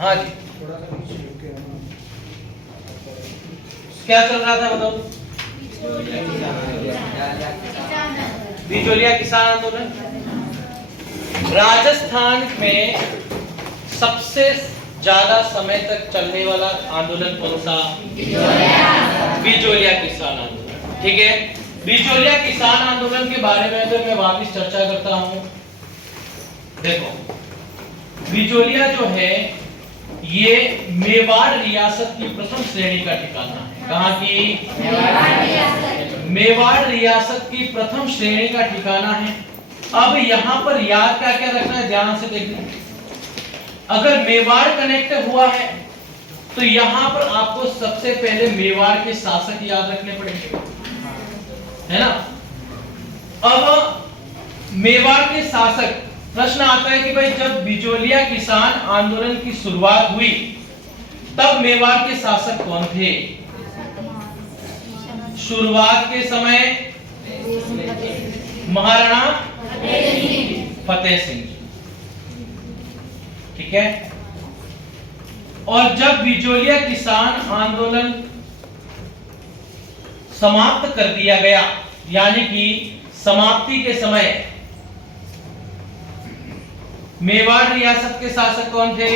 हाँ जी, क्या चल रहा था बताओ? बिचौलिया किसान आंदोलन। राजस्थान में सबसे ज्यादा समय तक चलने वाला आंदोलन कौन सा? बिचौलिया किसान आंदोलन। ठीक है, बिचौलिया किसान आंदोलन के बारे में अगर मैं वापस चर्चा करता हूं, देखो बिचौलिया जो है ये मेवाड़ रियासत की प्रथम श्रेणी का ठिकाना है। कहां की? मेवाड़ रियासत की प्रथम श्रेणी का ठिकाना है। अब यहां पर याद क्या क्या रखना है, ध्यान से देखना। अगर मेवाड़ कनेक्ट हुआ है तो यहां पर आपको सबसे पहले मेवाड़ के शासक याद रखने पड़ेंगे, है ना। अब मेवाड़ के शासक, प्रश्न आता है कि भाई जब बिचौलिया किसान आंदोलन की शुरुआत हुई तब मेवाड़ के शासक कौन थे? शुरुआत के समय महाराणा फतेह सिंह, ठीक है। और जब बिचौलिया किसान आंदोलन समाप्त कर दिया गया, यानी कि समाप्ति के समय मेवाड़ रियासत के शासक कौन थे?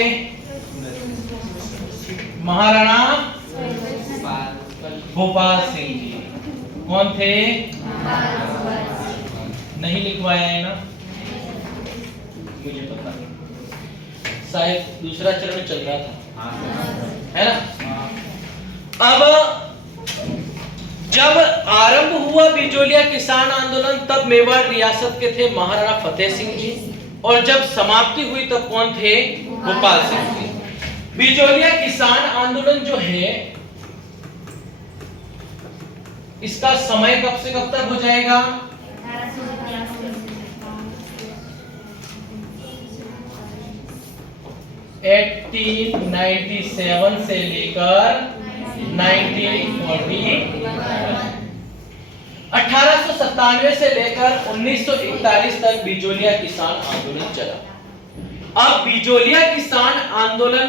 महाराणा भोपाल सिंह जी। कौन थे? नहीं लिखवाया है ना, मुझे पता नहीं, शायद दूसरा चरण चल रहा था, है ना। अब जब आरंभ हुआ बिचौलिया किसान आंदोलन तब मेवाड़ रियासत के थे महाराणा फतेह सिंह जी, और जब समाप्ति हुई तब कौन थे? भोपाल सिंह जी। बिचौलिया किसान आंदोलन जो है इसका समय कब से कब तक हो जाएगा? 1897 से लेकर 1940, 1897 से लेकर 1941 तक बिचौलिया किसान आंदोलन चला। अब बिचौलिया किसान आंदोलन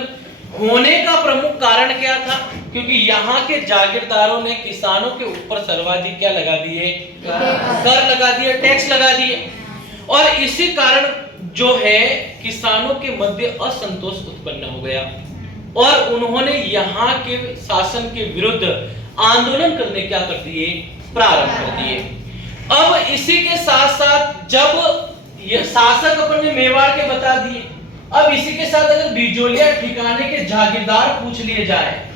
होने का प्रमुख कारण क्या था? क्योंकि यहाँ के जागीरदारों ने किसानों के ऊपर सर्वाधिक क्या लगा दिए? कर लगा दिए, टैक्स लगा दिए, और इसी कारण जो है किसानों के मध्य असंतोष उत्पन्न हो गया और उन्होंने यहाँ के शासन के विरुद्ध आंदोलन करने क्या कर दिए? प्रारंभ कर दिए। अब इसी के साथ साथ जब ये शासक अपने मेवाड़ के बता दिए, अब इसी के साथ अगर बिचौलिया ठिकाने के जागीरदार पूछ लिए जाए,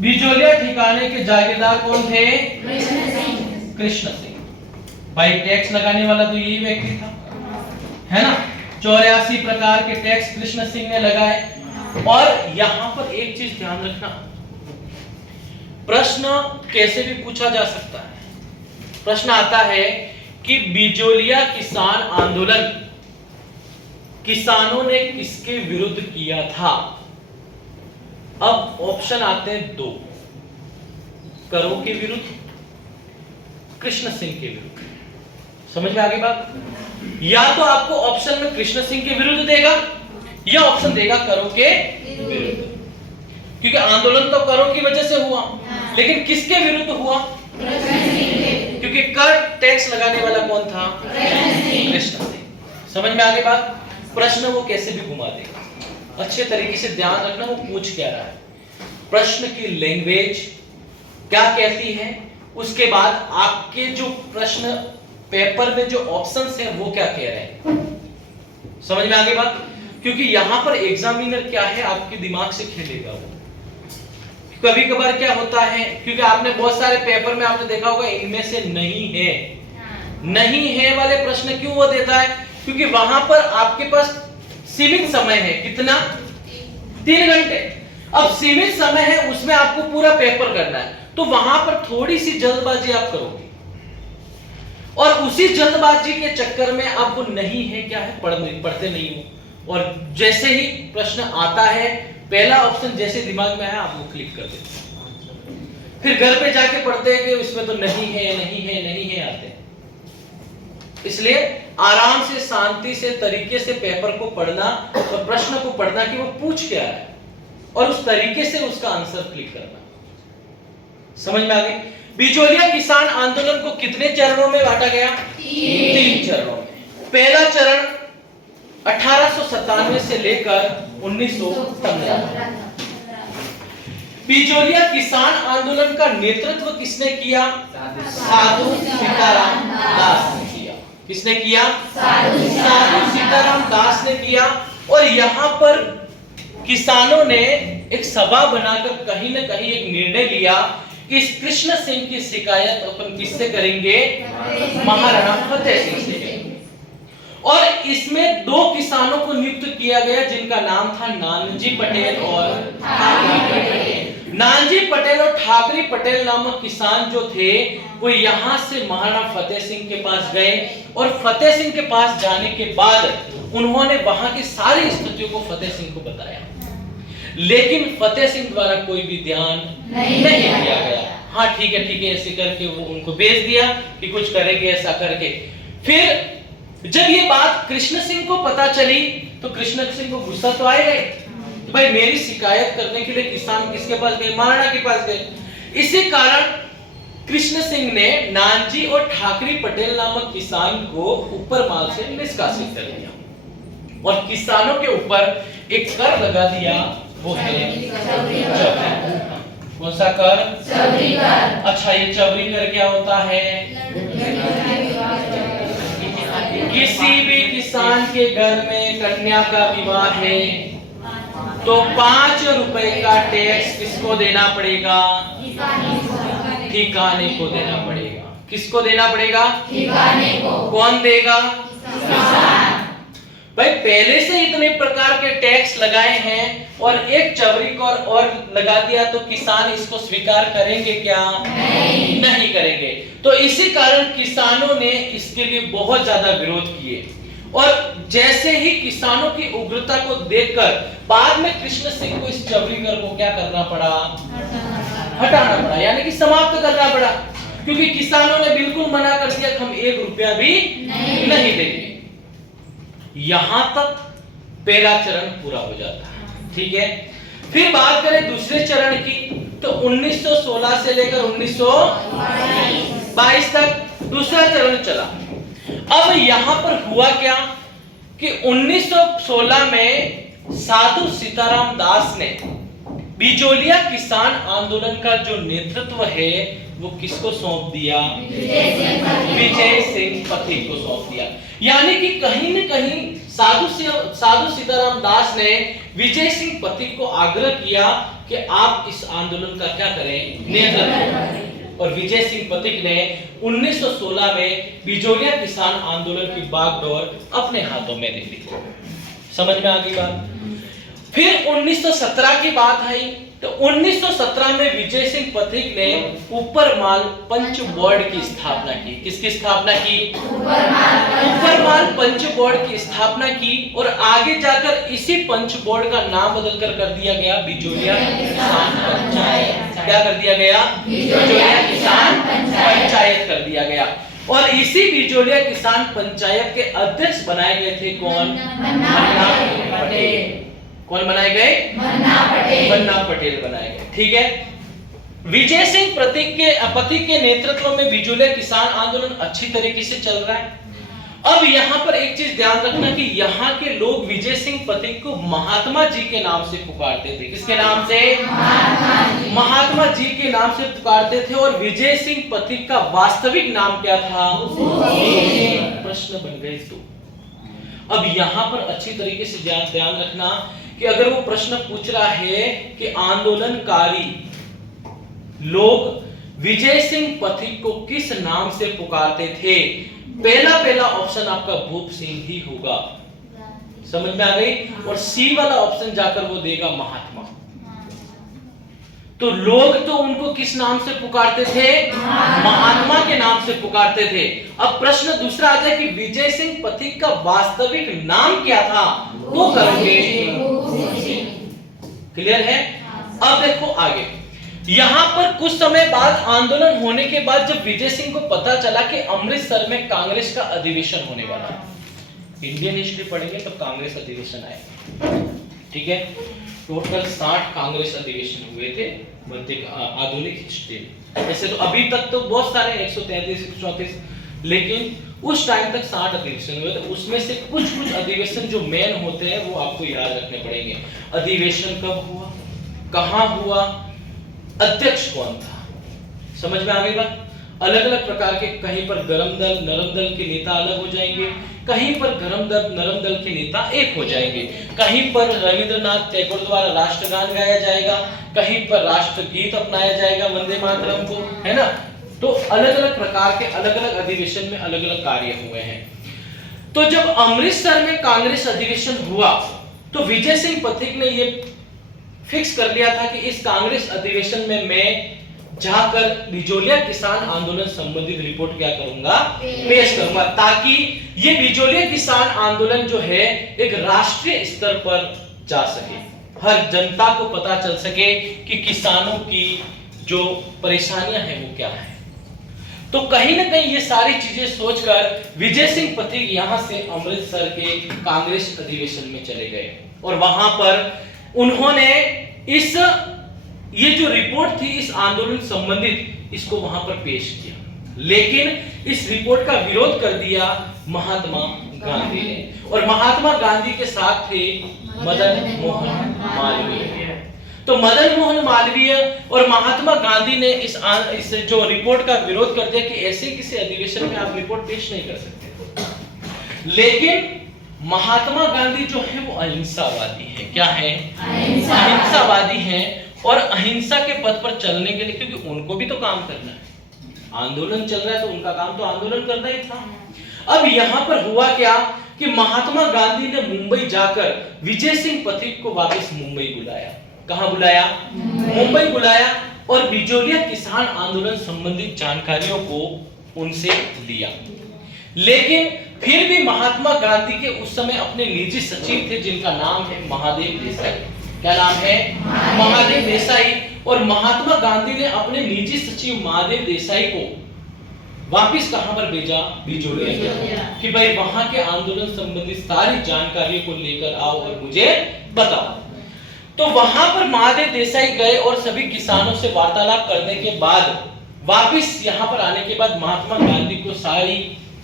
बिचौलिया ठिकाने के जागीरदार कौन थे? कृष्ण सिंह। भाई टैक्स लगाने वाला तो यही व्यक्ति था, है ना। 84 प्रकार के टैक्स कृष्ण सिंह ने लगाए। और यहां पर एक चीज ध्यान रखना, प्रश्न कैसे भी पूछा जा सकता है। प्रश्न आता है कि बिचौलिया किसान आंदोलन किसानों ने किसके विरुद्ध किया था? अब ऑप्शन आते हैं दो, करों के विरुद्ध, कृष्ण सिंह के विरुद्ध। समझ में आ गई बात? या तो आपको ऑप्शन में कृष्ण सिंह के विरुद्ध देगा या ऑप्शन देगा करों के विरुद्ध, क्योंकि आंदोलन तो करों की वजह से हुआ, लेकिन किसके विरुद्ध हुआ? क्योंकि कर टैक्स लगाने वाला कौन था? कृष्ण सिंह। समझ में आ गई बात? प्रश्न वो कैसे भी घुमा देगा, अच्छे तरीके से ध्यान रखना वो पूछ क्या रहा है, प्रश्न की लैंग्वेज क्या कहती है, उसके बाद आपके जो प्रश्न पेपर में जो ऑप्शंस हैं वो क्या कह रहे हैं। समझ में आ गई बात? क्योंकि यहां पर एग्जामिनर क्या है, आपके दिमाग से खेलेगा वो। कभी कभार क्या होता है, क्योंकि आपने बहुत सारे पेपर में आपने देखा होगा इनमें से नहीं है, नहीं है वाले प्रश्न क्यों वो देता है? क्योंकि वहां पर आपके पास सीमित समय है, कितना? 3 घंटे। अब सीमित समय है, उसमें आपको पूरा पेपर करना है, तो वहां पर थोड़ी सी जल्दबाजी आप करोगे और उसी जल्दबाजी के चक्कर में आप वो नहीं है क्या है, पढ़ते नहीं हो, और जैसे ही प्रश्न आता है पहला ऑप्शन जैसे दिमाग में आया आप वो क्लिक कर देते, फिर घर पे जाके पढ़ते हैं कि इसमें तो नहीं है, नहीं है, नहीं है आते हैं। इसलिए आराम से, शांति से, तरीके से पेपर को पढ़ना और प्रश्न को पढ़ना कि वो पूछ क्या है, और उस तरीके से उसका आंसर क्लिक करना। समझ में आ गई? बिचौलिया किसान आंदोलन को कितने चरणों में बांटा गया? 3 चरणों में। पहला चरण 1897 से लेकर 1915। बिचौलिया किसान आंदोलन का नेतृत्व किसने किया? साधु सीताराम दास ने किया। किसने किया? साधु सीताराम दास ने किया। और यहाँ पर किसानों ने एक सभा बनाकर कहीं न कहीं एक निर्णय लिया कि इस कृष्ण सिंह की शिकायत अपन किससे करेंगे? महाराणा फतेह सिंह से करेंगे। और इसमें 2 किसानों को नियुक्त किया गया जिनका नाम था नानजी पटेल और ठाकरी पटेल। नानजी पटेल और ठाकरी पटेल नामक किसान जो थे वो यहां से महाराणा फतेह सिंह के पास गए, और फतेह सिंह के पास जाने के बाद उन्होंने वहां की सारी स्थितियों को फतेह सिंह को बताया, लेकिन फतेह सिंह द्वारा कोई भी ध्यान नहीं दिया गया। हाँ ठीक है ऐसे करके वो उनको भेज दिया कि कुछ करेंगे ऐसा करके। फिर जब ये बात कृष्ण सिंह को पता चली तो कृष्ण सिंह को गुस्सा तो आएगा ही, भाई मेरी शिकायत करने के लिए किसान किसके पास गए? महाराणा के पास गए। इसी कारण कृष्ण सिंह ने नानजी और ठाकरी पटेल नामक किसान को ऊपर माल से निष्कासित कर दिया और किसानों के ऊपर एक कर लगा दिया, वो है चवरी कर। कौन सा कर? चवरी कर। अच्छा, ये चवरी कर क्या होता है? किसी भी किसान के घर में कन्या का विवाह है तो 5 रुपए का टैक्स किसको देना पड़ेगा? ठिकाने को देना पड़ेगा। किसको देना पड़ेगा? ठिकाने को। कौन देगा? किसान। भाई पहले से इतने प्रकार के टैक्स लगाए हैं और एक चवरी कर और लगा दिया तो किसान इसको स्वीकार करेंगे क्या? नहीं करेंगे। तो इसी कारण किसानों ने इसके लिए बहुत ज्यादा विरोध किए, और जैसे ही किसानों की उग्रता को देखकर बाद में कृष्ण सिंह को इस चवरी कर को क्या करना पड़ा? हटाना पड़ा, यानी कि समाप्त करना पड़ा, क्योंकि किसानों ने बिल्कुल मना कर दिया कि हम 1 रुपया भी नहीं देंगे। यहां तक पहला चरण पूरा हो जाता है। ठीक है, फिर बात करें दूसरे चरण की तो 1916 से लेकर 1922 तक दूसरा चरण चला। अब यहां पर हुआ क्या कि 1916 में साधु सीताराम दास ने बिचौलिया किसान आंदोलन का जो नेतृत्व है वो किसको सौंप दिया? विजय सिंह पथिक को सौंप दिया। यानी कि कहीं न कहीं साधु सीताराम दास ने विजय सिंह पथिक को आग्रह किया कि आप इस आंदोलन का क्या करें? नेतृत्व करें। और विजय सिंह पथिक ने 1916 में बिचौलिया किसान आंदोलन की बागडोर अपने हाथों में ले ली। समझ में आ गई बात? फिर 1917 की बात आई तो 1917 में विजय सिंह पथिक ने ऊपर माल पंच बोर्ड की स्थापना की। किसकी स्थापना की? ऊपर माल पंच बोर्ड की स्थापना की, और आगे जाकर इसी पंच बोर्ड का नाम बदलकर कर दिया गया बिचौलिया किसान पंचायत। क्या कर दिया गया? बिचौलिया किसान पंचायत कर दिया गया। और इसी बिचौलिया किसान पंचायत के अध्यक्ष बनाए गए थे कौन? मन्ना पटेल। कौन बनाए गए? मन्ना पटेल बनाए गए। ठीक है, विजय सिंह पथिक के नेतृत्व में बिचौलिया किसान आंदोलन अच्छी तरीके से चल रहा है। अब यहाँ पर एक चीज ध्यान रखना कि यहाँ के लोग विजय सिंह पथिक को महात्मा जी के नाम से पुकारते थे। किसके नाम से? महात्मा जी के नाम से पुकारते थे। और विजय सिंह पथिक का वास्तविक नाम क्या था? प्रश्न बन गए। तो अब यहाँ पर अच्छी तरीके से ध्यान रखना कि अगर वो प्रश्न पूछ रहा है कि आंदोलनकारी लोग विजय सिंह पथिक को किस नाम से पुकारते थे, पहला ऑप्शन आपका भूप सिंह ही होगा। समझ में आ गई? और सी वाला ऑप्शन जाकर वो देगा महात्मा। तो लोग तो उनको किस नाम से पुकारते थे? महात्मा के नाम से पुकारते थे। अब प्रश्न दूसरा आ जाए कि विजय सिंह पथिक का वास्तविक नाम क्या था, वो करोगे। क्लियर है? अब देखो आगे, यहां पर कुछ समय बाद आंदोलन होने के बाद जब विजय सिंह को पता चला कि अमृतसर में कांग्रेस का अधिवेशन होने वाला है, इंडियन हिस्ट्री पढ़ेंगे तो कांग्रेस अधिवेशन आए, ठीक है, टोटल 60 कांग्रेस अधिवेशन हुए थे मध्य आधुनिक हिस्ट्री में। वैसे तो अभी तक तो बहुत सारे 133 134, लेकिन उस टाइम तक 60 अधिवेशन हुए थे। उसमें से कुछ अधिवेशन जो मेन होते हैं वो आपको याद रखने पड़ेंगे। अधिवेशन कब हुआ, कहां हुआ, अध्यक्ष कौन था, समझ में आ गई बात। अलग अलग प्रकार के, कहीं पर गरम दल नरम दल के नेता अलग हो जाएंगे, कहीं पर गरम दल नरम दल के नेता एक हो जाएंगे, कहीं पर रविंद्रनाथ टैगोर द्वारा राष्ट्रगान गाया जाएगा, कहीं पर राष्ट्रगीत अपनाया जाएगा, वंदे मातरम को, है ना। तो अलग अलग प्रकार के अलग अलग अधिवेशन में अलग अलग कार्य हुए हैं। तो जब अमृतसर में कांग्रेस अधिवेशन हुआ तो विजय सिंह पथिक ने ये फिक्स कर लिया था कि इस कांग्रेस अधिवेशन में मैं जाकर बिजोलिया किसान आंदोलन संबंधित रिपोर्ट क्या करूंगा, पेश करूंगा, ताकि ये बिजोलिया किसान आंदोलन जो है एक राष्ट्रीय स्तर पर जा सके, हर जनता को पता चल सके कि किसानों की जो परेशानियां हैं वो क्या है। तो कहीं ना कहीं ये सारी चीजें सोचकर विजय सिंह पथिक यहां से अमृतसर के कांग्रेस अधिवेशन में चले गए और वहां पर उन्होंने ये जो रिपोर्ट थी इस आंदोलन संबंधित, इसको वहां पर पेश किया, लेकिन इस रिपोर्ट का विरोध कर दिया महात्मा गांधी ने, और महात्मा गांधी के साथ थे मदन मोहन मालवीय। तो मदन मोहन मालवीय और महात्मा गांधी ने इस जो रिपोर्ट का विरोध कर दिया कि ऐसे किसी अधिवेशन में आप रिपोर्ट पेश नहीं कर सकते। लेकिन महात्मा गांधी जो है वो अहिंसावादी है, क्या है, अहिंसावादी है, और अहिंसा के पथ पर चलने के लिए, क्योंकि उनको भी तो काम करना है, आंदोलन चल रहा है तो उनका काम तो आंदोलन करना ही था। अब यहां पर हुआ क्या कि महात्मा गांधी ने मुंबई जाकर विजय सिंह पथिक को वापस मुंबई बुलाया। कहां बुलाया, मुंबई बुलाया, और बिजोलिया किसान आंदोलन संबंधित जानकारियों को उनसे लिया। लेकिन फिर भी महात्मा गांधी के उस समय अपने निजी सचिव थे जिनका नाम है महादेव देसाई। क्या नाम है, महादेव देसाई। और महात्मा गांधी ने अपने निजी सचिव महादेव देसाई को वापस कहां पर भेजा, बिजोलिया, कि भाई वहां के आंदोलन संबंधी सारी जानकारी को लेकर आओ और मुझे बताओ। तो वहां पर महादेव देसाई गए और सभी किसानों से वार्तालाप करने के बाद वापस यहां पर आने के बाद महात्मा गांधी को सारी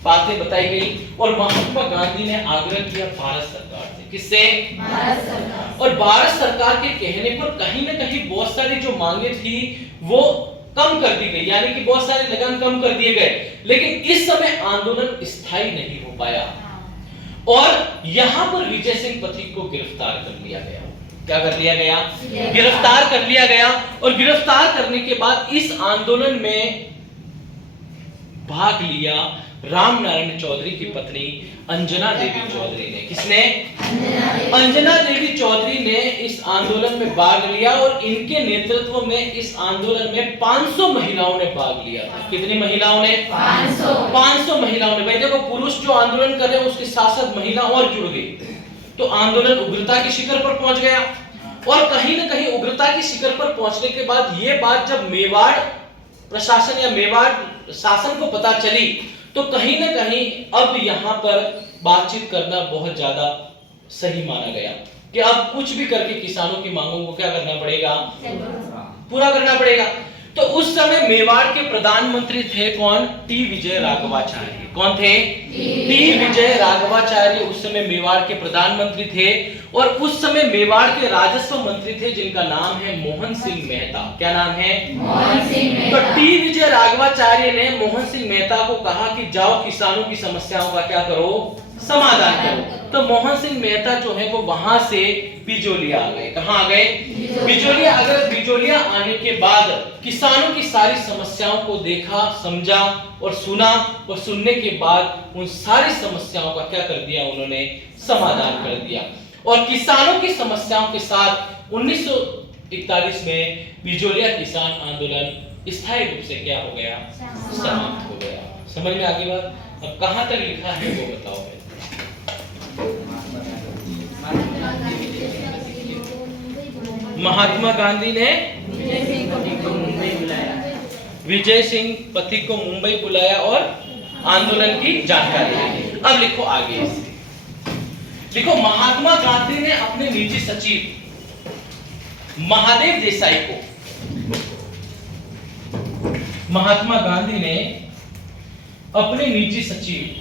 बातें बताई गई, और महात्मा गांधी ने आग्रह किया भारत सरकार से। किससे, भारत सरकार। और भारत सरकार के कहने पर कहीं ना कहीं बहुत सारी जो मांगे थी वो कम कर दी गई, यानी कि बहुत सारे लगान कम कर दिए गए। लेकिन इस समय आंदोलन स्थायी नहीं हो पाया और यहां पर विजय सिंह पथिक को गिरफ्तार कर लिया गया। क्या कर लिया गया, गिरफ्तार कर लिया गया। और गिरफ्तार करने के बाद इस आंदोलन में भाग लिया राम नारायण चौधरी की पत्नी अंजना देवी चौधरी ने। किसने, अंजना देवी चौधरी ने इस आंदोलन में भाग लिया, और इनके नेतृत्व में इस आंदोलन में 500 महिलाओं ने भाग लिया था। कितनी महिलाओं ने, 500 महिलाओं ने। भाई देखो, पुरुष जो आंदोलन कर रहे हैं उसके साथ साथ महिला और जुड़ गई, तो आंदोलन उग्रता के शिखर पर पहुंच गया। और कहीं ना कहीं उग्रता के शिखर पर पहुंचने के बाद ये बात जब मेवाड़ प्रशासन या मेवाड़ शासन को पता चली, तो कहीं ना कहीं अब यहां पर बातचीत करना बहुत ज्यादा सही माना गया कि अब कुछ भी करके किसानों की मांगों को क्या करना पड़ेगा, पूरा करना पड़ेगा। तो उस समय मेवाड़ के प्रधानमंत्री थे कौन, टी विजय राघवाचार्य। कौन थे, टी विजय राघवाचार्य उस समय मेवाड़ के प्रधानमंत्री थे। और उस समय मेवाड़ के राजस्व मंत्री थे जिनका नाम है मोहन सिंह मेहता। क्या नाम है, मोहन सिंह मेहता। तो टी विजय राघवाचार्य ने मोहन सिंह मेहता को कहा कि जाओ किसानों की समस्याओं का क्या करो, समाधान करो। तो मोहन सिंह मेहता जो है वो वहां से बिजोलिया आ गए। कहां आ गए, बिजोलिया। अगर बिजोलिया आने के बाद किसानों की सारी समस्याओं को देखा, समझा और सुना, और सुनने के बाद उन सारी समस्याओं का क्या कर दिया, उन्होंने समाधान कर दिया। और किसानों की समस्याओं के साथ 1941 में बिजोलिया किसान आंदोलन स्थायी रूप से क्या हो गया, समाप्त हो गया। समझ में आ गई बात। अब कहां तक लिखा है वो बताओ। महात्मा गांधी ने विजय सिंह पथिक को मुंबई बुलाया और आंदोलन की जानकारी ली। अब लिखो आगे इसे। लिखो महात्मा गांधी ने अपने निजी सचिव महादेव देसाई को, महात्मा गांधी ने अपने निजी सचिव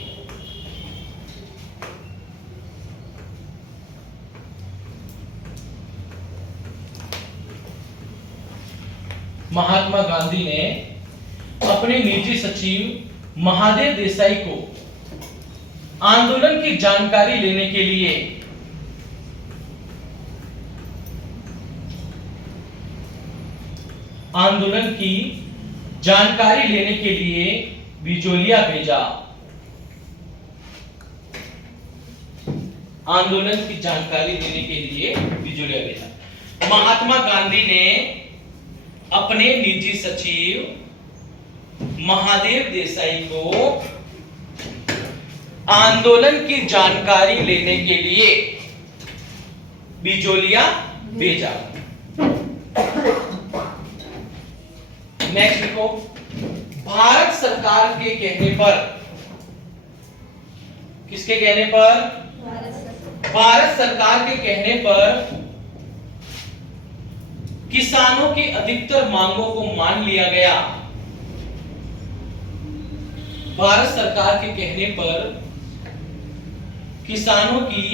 महात्मा गांधी ने अपने निजी सचिव महादेव देसाई को आंदोलन की जानकारी लेने के लिए बिजोलिया भेजा। आंदोलन की जानकारी लेने के लिए बिजोलिया भेजा। महात्मा गांधी ने अपने निजी सचिव महादेव देसाई को आंदोलन की जानकारी लेने के लिए बिजोलिया भेजा। नेक्स्ट लिखो भारत सरकार के कहने पर, किसके कहने पर? भारत सरकार के कहने पर किसानों की अधिकतर मांगों को मान लिया गया। भारत सरकार के कहने पर किसानों की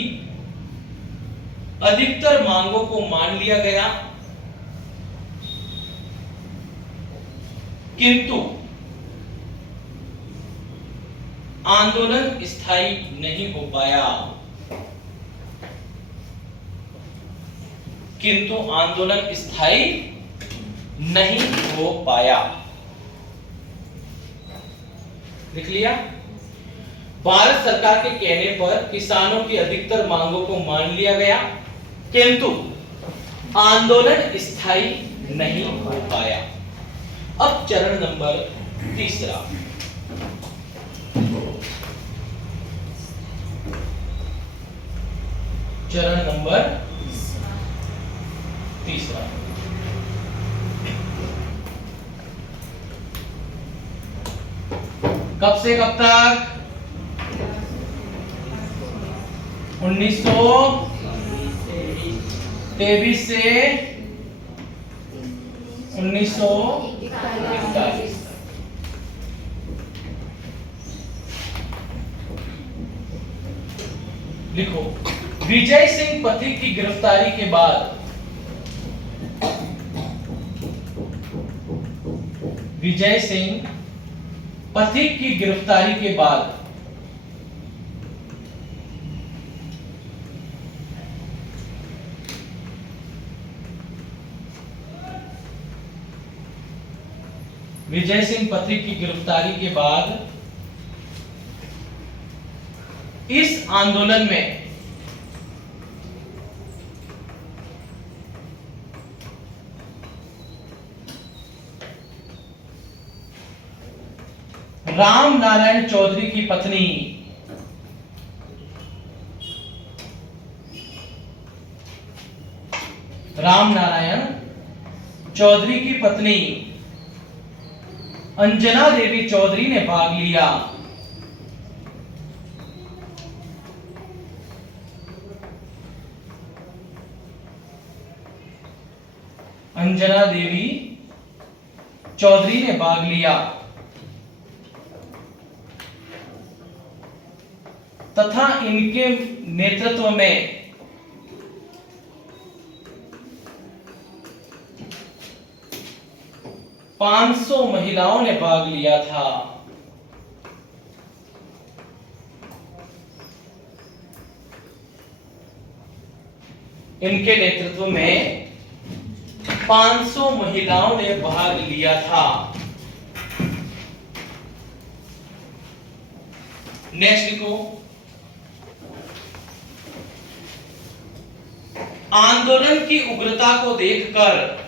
अधिकतर मांगों को मान लिया गया, किंतु आंदोलन स्थायी नहीं हो पाया। किंतु आंदोलन स्थायी नहीं हो पाया। लिख लिया? भारत सरकार के कहने पर किसानों की अधिकतर मांगों को मान लिया गया, किंतु आंदोलन स्थायी नहीं हो पाया। अब चरण नंबर तीसरा, चरण नंबर तीसरा, कब से कब तक? 1923 से 1941। लिखो विजय सिंह पथिक की गिरफ्तारी के बाद विजय सिंह पथिक की गिरफ्तारी के बाद विजय सिंह पथिक की गिरफ्तारी के बाद इस आंदोलन में राम नारायण चौधरी की पत्नी राम नारायण चौधरी की पत्नी अंजना देवी चौधरी ने भाग लिया। अंजना देवी चौधरी ने भाग लिया तथा इनके नेतृत्व में 500 महिलाओं ने भाग लिया था। इनके नेतृत्व में 500 महिलाओं ने भाग लिया था। नेक्स्ट लिखो आंदोलन की उग्रता को देखकर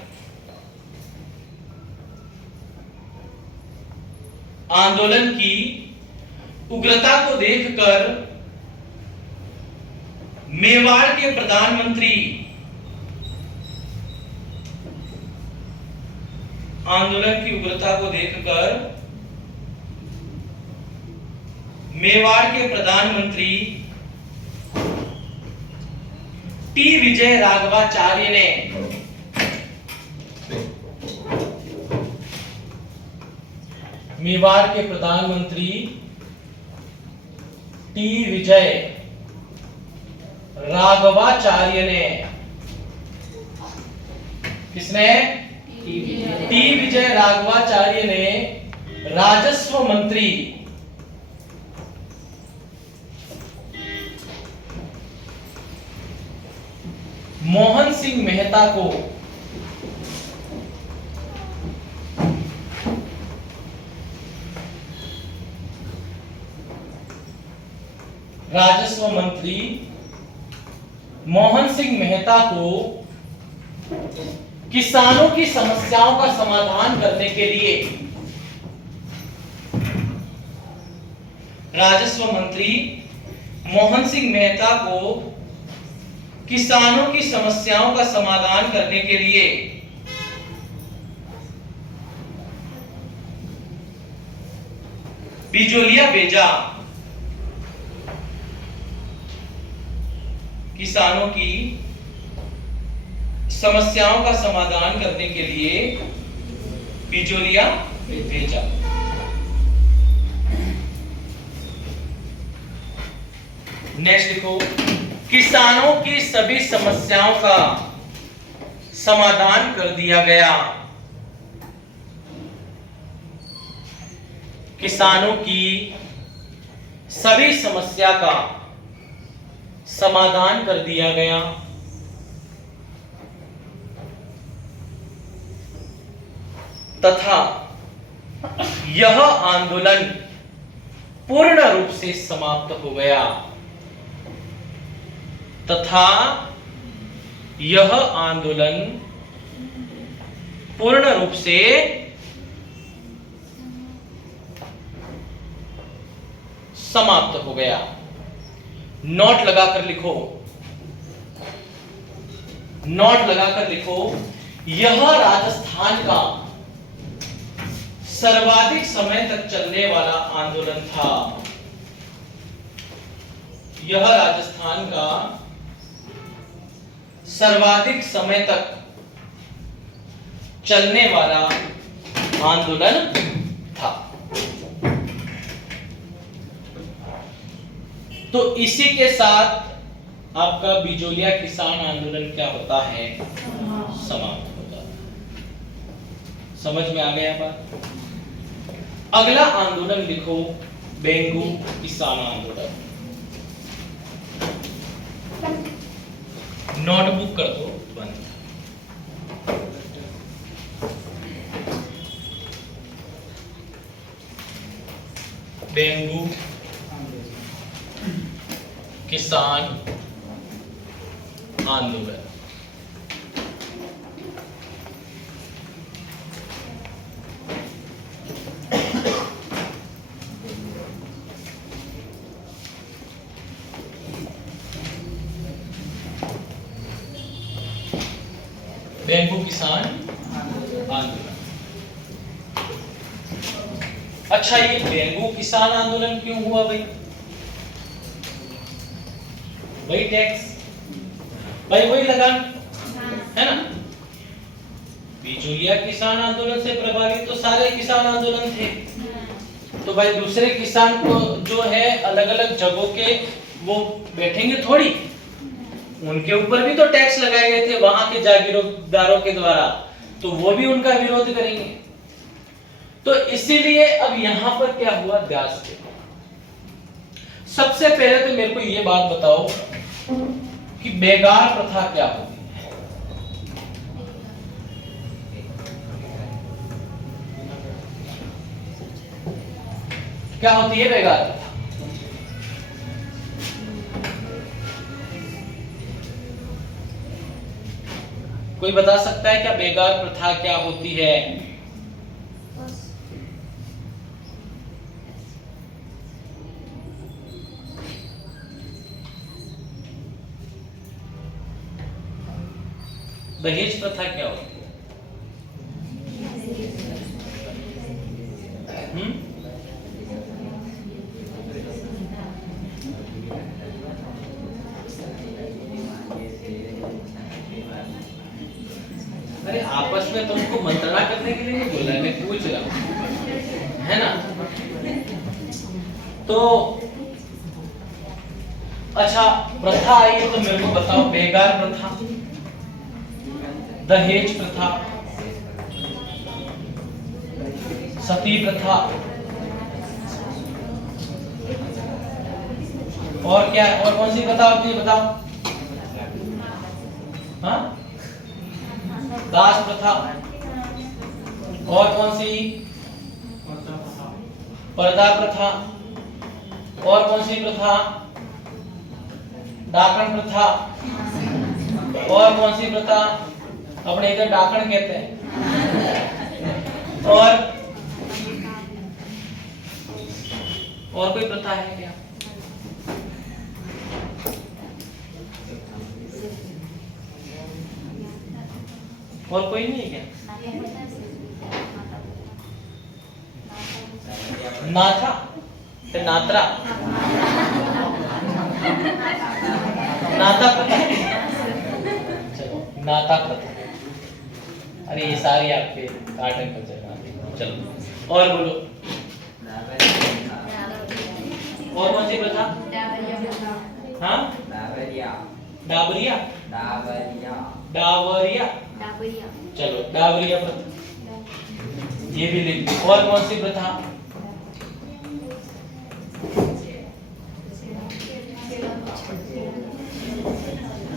आंदोलन की उग्रता को देखकर आंदोलन की उग्रता को देखकर मेवाड़ के प्रधानमंत्री टी विजय राघवाचार्य ने मेवाड़ के प्रधानमंत्री टी विजय राघवाचार्य ने, किसने? टी विजय राघवाचार्य ने राजस्व मंत्री मोहन सिंह मेहता को किसानों की समस्याओं का समाधान करने के लिए, राजस्व मंत्री मोहन सिंह मेहता को किसानों की समस्याओं का समाधान करने के लिए बिजोलिया भेजा। किसानों की समस्याओं का समाधान करने के लिए बिजोलिया भेजा। नेक्स्ट देखो, किसानों की सभी समस्याओं का समाधान कर दिया गया। किसानों की सभी समस्या का समाधान कर दिया गया। तथा यह आंदोलन पूर्ण रूप से समाप्त हो गया। तथा यह आंदोलन पूर्ण रूप से समाप्त हो गया। नोट लगाकर लिखो, नोट लगाकर लिखो, यह राजस्थान का सर्वाधिक समय तक चलने वाला आंदोलन था। यह राजस्थान का सर्वाधिक समय तक चलने वाला आंदोलन था। तो इसी के साथ आपका बिजोलिया किसान आंदोलन क्या होता है? समाप्त होता है। समझ में आ गया बात? अगला आंदोलन लिखो, बेंगू किसान आंदोलन। नोटबुक कर दो बंद। बेंगू किसान आंदोलन। बेंगू किसान आंदोलन। अच्छा, ये बेंगू किसान आंदोलन क्यों हुआ भाई? वही टैक्स, भाई वही लगान, है ना? बिजोलिया किसान आंदोलन से प्रभावित तो सारे किसान आंदोलन थे। तो भाई दूसरे किसान को जो है अलग अलग जगहों के वो बैठेंगे थोड़ी, उनके ऊपर भी तो टैक्स लगाए गए थे वहां के जागीरदारों के द्वारा, तो वो भी उनका विरोध करेंगे। तो इसीलिए अब यहां पर क्या हुआ, ध्यान से सबसे पहले तो मेरे को ये बात बताओ कि बेगार प्रथा क्या होती है? क्या होती है बेगार प्रथा? कोई बता सकता है क्या बेगार प्रथा क्या होती है? दहेज प्रथा क्या होती है? अरे आपस में तुमको मंत्रणा करने के लिए नहीं बोला है, मैं पूछ रहा हूँ, है ना। तो अच्छा प्रथा आई है तो मेरे को बताओ, बेगार प्रथा, दहेज प्रथा, सती प्रथा, और क्या, और कौन सी प्रथा होती है बताओ? हाँ, दास प्रथा, और कौन सी? पर्दा प्रथा, और कौन सी प्रथा? डाकण प्रथा, और कौन सी प्रथा? अपने इधर डाकण कहते हैं। और कोई प्रथा है क्या? और कोई नहीं है क्या? नाथा ते नात्रा, नाता प्रथा, चलो नाता प्रथा। अरे ये सारी आपके आर्ट एंड कल्चर का। चलो और बोलो, और कौन सी प्रथा? हाँ, डाबरिया, डाबरिया, डाबरिया, चलो डाबरिया प्रथा, ये भी लिख दो। और कौन सी प्रथा?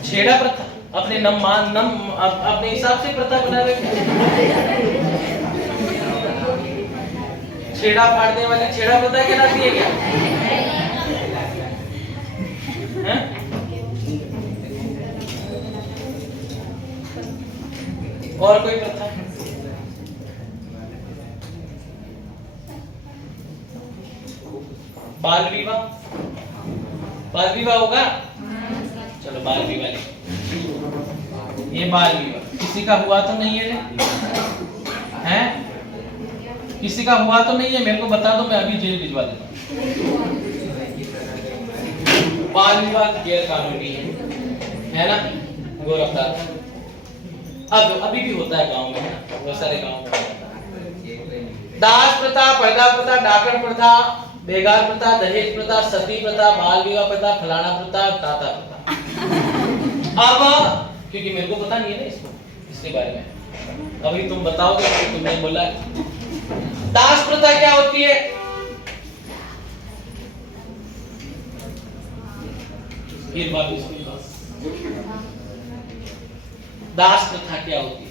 छेड़ा प्रथा, अपने अपने हिसाब से प्रथा बना रहे। छेड़ा फाड़ने वाली छेड़ा प्रथा कहलाती है क्या? हैं? और कोई प्रथा? बाल विवाह, बाल विवाह होगा। चलो बाल विवाह, ये बाल विवाह किसी का हुआ तो नहीं है? हैं? किसी का हुआ तो नहीं है? मेरे को बता दो, मैं अभी जेल भिजवा देता हूँ। बाल विवाह गैर कानूनी है ना, गोरखदार। अब अभी भी होता है गांव में, बहुत सारे गांव में। दास प्रथा, पर्दा प्रथा, डाकण प्रथा, बेगार प्रथा, दहेज प्रथा, सती प्रथा, बाल विवाह प्रथा, फलाना प्रथा, दाता प्रथा। अब क्योंकि मेरे को पता नहीं है ना इसके बारे में, अभी तुम बताओगे तो तुमने बोला। दास प्रथा क्या होती है? फिर वापिस दास प्रथा क्या होती है?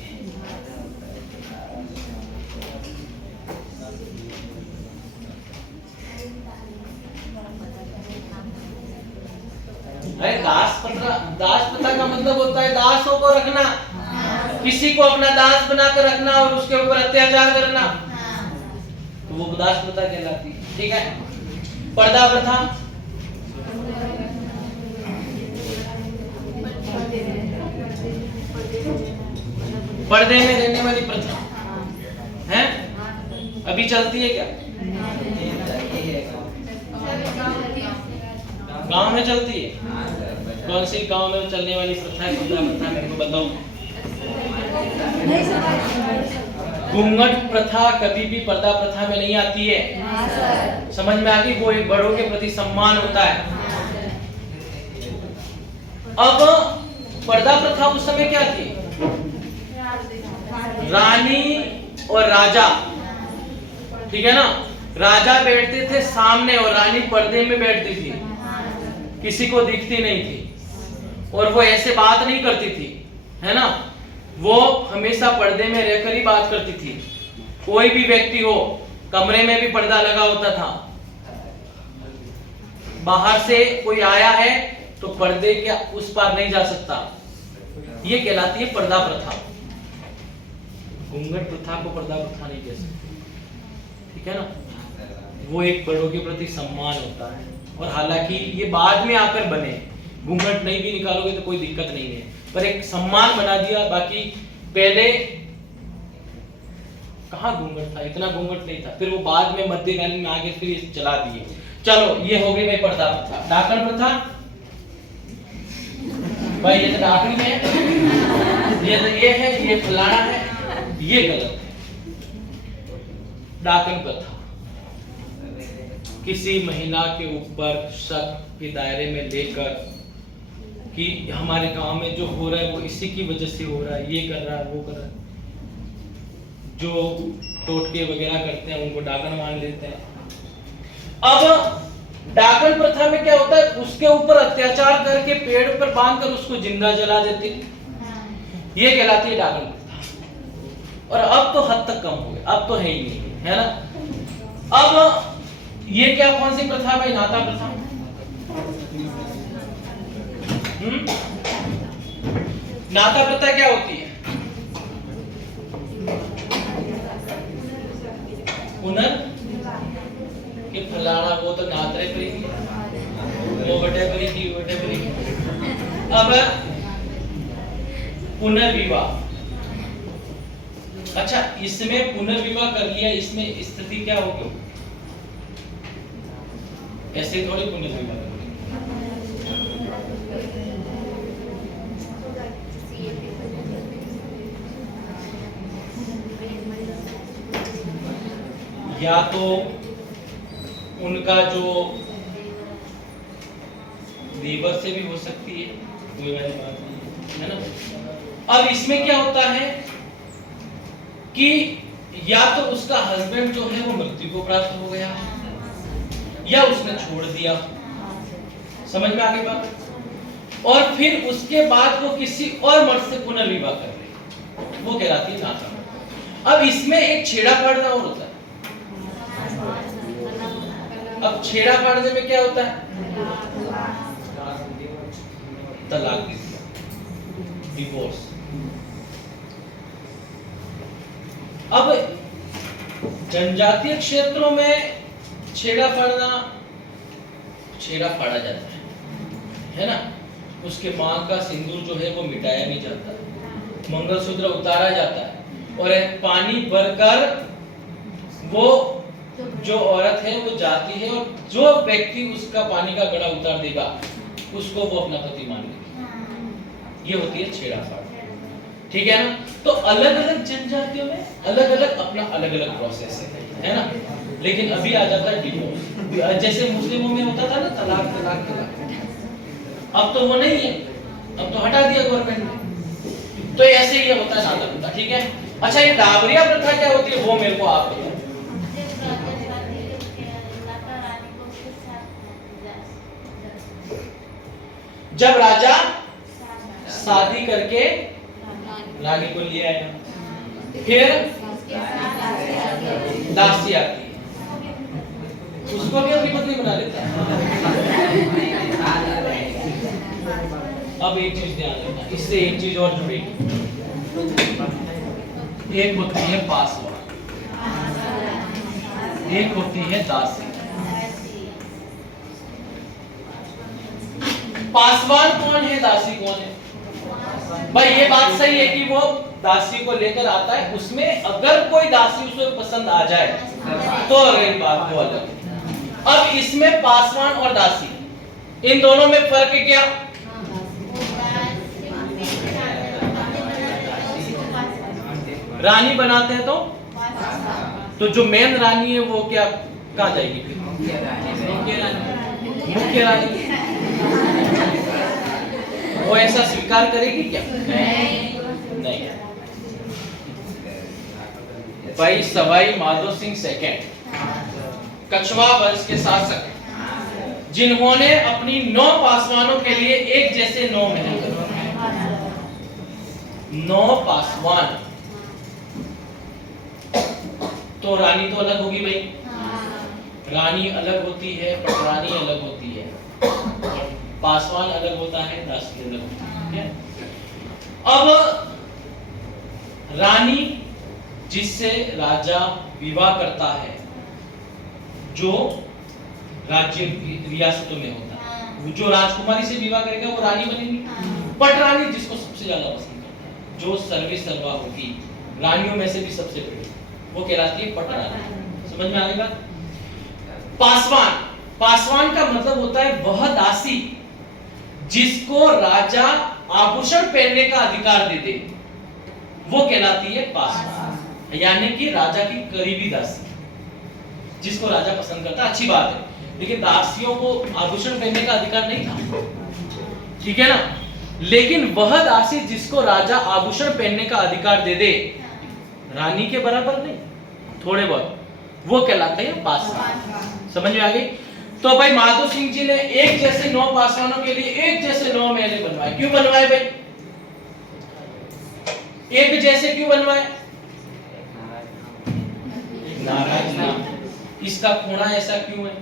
अरे दास प्रथा का मतलब होता है दासों को रखना, किसी को अपना दास बनाकर रखना और उसके ऊपर अत्याचार करना, तो वो दास प्रथा कहलाती है। ठीक है। पर्दा प्रथा, पर्दे में रहने वाली प्रथा है, अभी चलती है क्या? गांव में चलती है। कौन सी गांव में चलने वाली प्रथा है? पर्दा प्रथा मेरे को बताओ। घूंघट प्रथा कभी भी पर्दा प्रथा में नहीं आती है। समझ में आ गई? वो एक बड़ों के प्रति सम्मान होता है। अब पर्दा प्रथा उस समय क्या थी? रानी और राजा, ठीक है ना, राजा बैठते थे सामने और रानी पर्दे में बैठती थी, किसी को दिखती नहीं थी, और वो ऐसे बात नहीं करती थी, है ना, वो हमेशा पर्दे में रहकर ही बात करती थी। कोई भी व्यक्ति हो, कमरे में भी पर्दा लगा होता था, बाहर से कोई आया है तो पर्दे के उस पार नहीं जा सकता। ये कहलाती है पर्दा प्रथा। घूंघट प्रथा को पर्दा प्रथा नहीं कह सकते, ठीक है ना। वो एक बड़ों के प्रति सम्मान होता है, और हालांकि ये बाद में आकर बने, घूंघट नहीं भी निकालोगे तो कोई दिक्कत नहीं है, पर एक सम्मान बना दिया। बाकी पहले कहाँ घूंघट था, इतना घूंघट नहीं था, फिर वो बाद में मध्यकालीन में आगे फिर चला दिए। चलो ये हो गई भाई पर्दा प्रथा। डाकण प्रथा भाई, ये तो डाकनी है, ये है, ये फलाना है, ये गलत है। डाकन प्रथा किसी महिला के ऊपर शक के दायरे में लेकर कि हमारे गांव में जो हो रहा है वो इसी की वजह से हो रहा है, ये कर रहा है, वो कर रहा है, जो टोटके वगैरह करते हैं उनको डाकन मान लेते हैं। अब डाकन प्रथा में क्या होता है, उसके ऊपर अत्याचार करके पेड़ पर बांधकर उसको जिंदा जला देते हैं, ये कहलाती है डाकन प्रथा। और अब तो हद तक कम हो गया, अब तो है ही नहीं, है ना। अब ये क्या, कौन सी प्रथा भाई? नाता प्रथा। नाता प्रथा क्या होती है? पुनर के फलाना वो तो नातरे पर ही, वो बटे पर ही, बटे पर ही। अब पुनर्विवाह, अच्छा इसमें पुनर्विवाह कर लिया, इसमें स्थिति क्या होगी? ऐसे थोड़ी पुनर्विवाह करोगे। या तो उनका जो लीवर से भी हो सकती है, कोई वाली बात नहीं है ना। अब इसमें क्या होता है कि या तो उसका हस्बैंड जो है वो मृत्यु को प्राप्त हो गया या उसने छोड़ दिया, समझ में आ गई बात। और फिर उसके बाद वो किसी और मर्द से पुनर्विवाह कर रही, वो कहलाती है नाता। अब इसमें एक छेड़ा फाड़ना और होता है। अब छेड़ा फाड़ने में क्या होता है? तलाक दे दिया, डिवोर्स। अब जनजातीय क्षेत्रों में छेड़ा फाड़ा जाता है ना। उसके मां का सिंदूर जो है वो मिटाया नहीं जाता, मंगलसूत्र उतारा जाता है, और पानी भरकर वो जो औरत है वो जाती है, और जो व्यक्ति उसका पानी का घड़ा उतार देगा उसको वो अपना पति मान लेगी। ये होती है छेड़ाफाड़, ठीक है ना। तो अलग अलग जनजातियों में अलग अलग अपना अलग अलग प्रोसेस है ना। लेकिन अभी आ जाता है डिवोर्स, जैसे मुस्लिमों में होता था ना तलाक तलाक तलाक, अब तो वो नहीं है, अब तो हटा दिया गवर्नमेंट ने। तो ऐसे ही होता है नाता प्रथा, ठीक है। अच्छा ये डाबरिया प्रथा क्या होती है वो मेरे को आप बताओ। जब राजा शादी करके रानी को ले आया, फिर दासी आती है, उसको भी अपनी पत्नी बना लेता है। अब एक चीज ध्यान रखना, इससे एक चीज और जुड़ेगी। एक होती है पासवान, एक होती है दासी। पासवान कौन है, दासी कौन है? भाई ये बात सही है कि वो दासी को लेकर आता है, उसमें अगर कोई दासी उसे पसंद आ जाए तो अगली बात वो अलग है। अब इसमें पासवान और दासी, इन दोनों में फर्क है क्या? रानी बनाते हैं तो जो मेन रानी है वो क्या, कहाँ जाएगी फिर? मुख्य रानी। वो ऐसा स्वीकार करेगी क्या? नहीं। भाई सवाई माधो सिंह सेकंड, कछवा वंश के शासक, जिन्होंने अपनी 9 पासवानों के लिए एक जैसे 9 महल, 9 पासवान। तो रानी तो अलग होगी भाई, रानी अलग होती है, पटरानी अलग होती है, पासवान अलग होता है, दासी अलग होती है। अब रानी जिससे राजा विवाह करता है, जो राज्य रियासतों में होता है, जो राजकुमारी से विवाह करेगा वो रानी बनेगी। पटरानी जिसको सबसे ज्यादा पसंद करता है, जो सर्वे सर्वा होगी, रानियों में से भी सबसे बड़ी, वो कहलाती है पटरानी। समझ में आ गई बात? पासवान, पासवान का मतलब होता है वह दासी जिसको राजा आभूषण पहनने का अधिकार दे दे, वो कहलाती है पासवान, यानी कि राजा की करीबी दासी, जिसको राजा पसंद करता। अच्छी बात है, लेकिन दासियों को आभूषण पहनने का अधिकार नहीं था, ठीक है ना। लेकिन वह दासी जिसको राजा आभूषण पहनने का अधिकार दे दे, रानी के बराबर नहीं, थोड़े बहुत, वो कहलाते हैं पासवान। समझ में आ गई? तो भाई माधो सिंह जी ने एक जैसे 9 पासवानों के लिए एक जैसे 9 महल बनवाए। क्यों बनवाए भाई? एक जैसे क्यों बनवाए? नाराज नहीं। इसका खूंटा ऐसा क्यों है,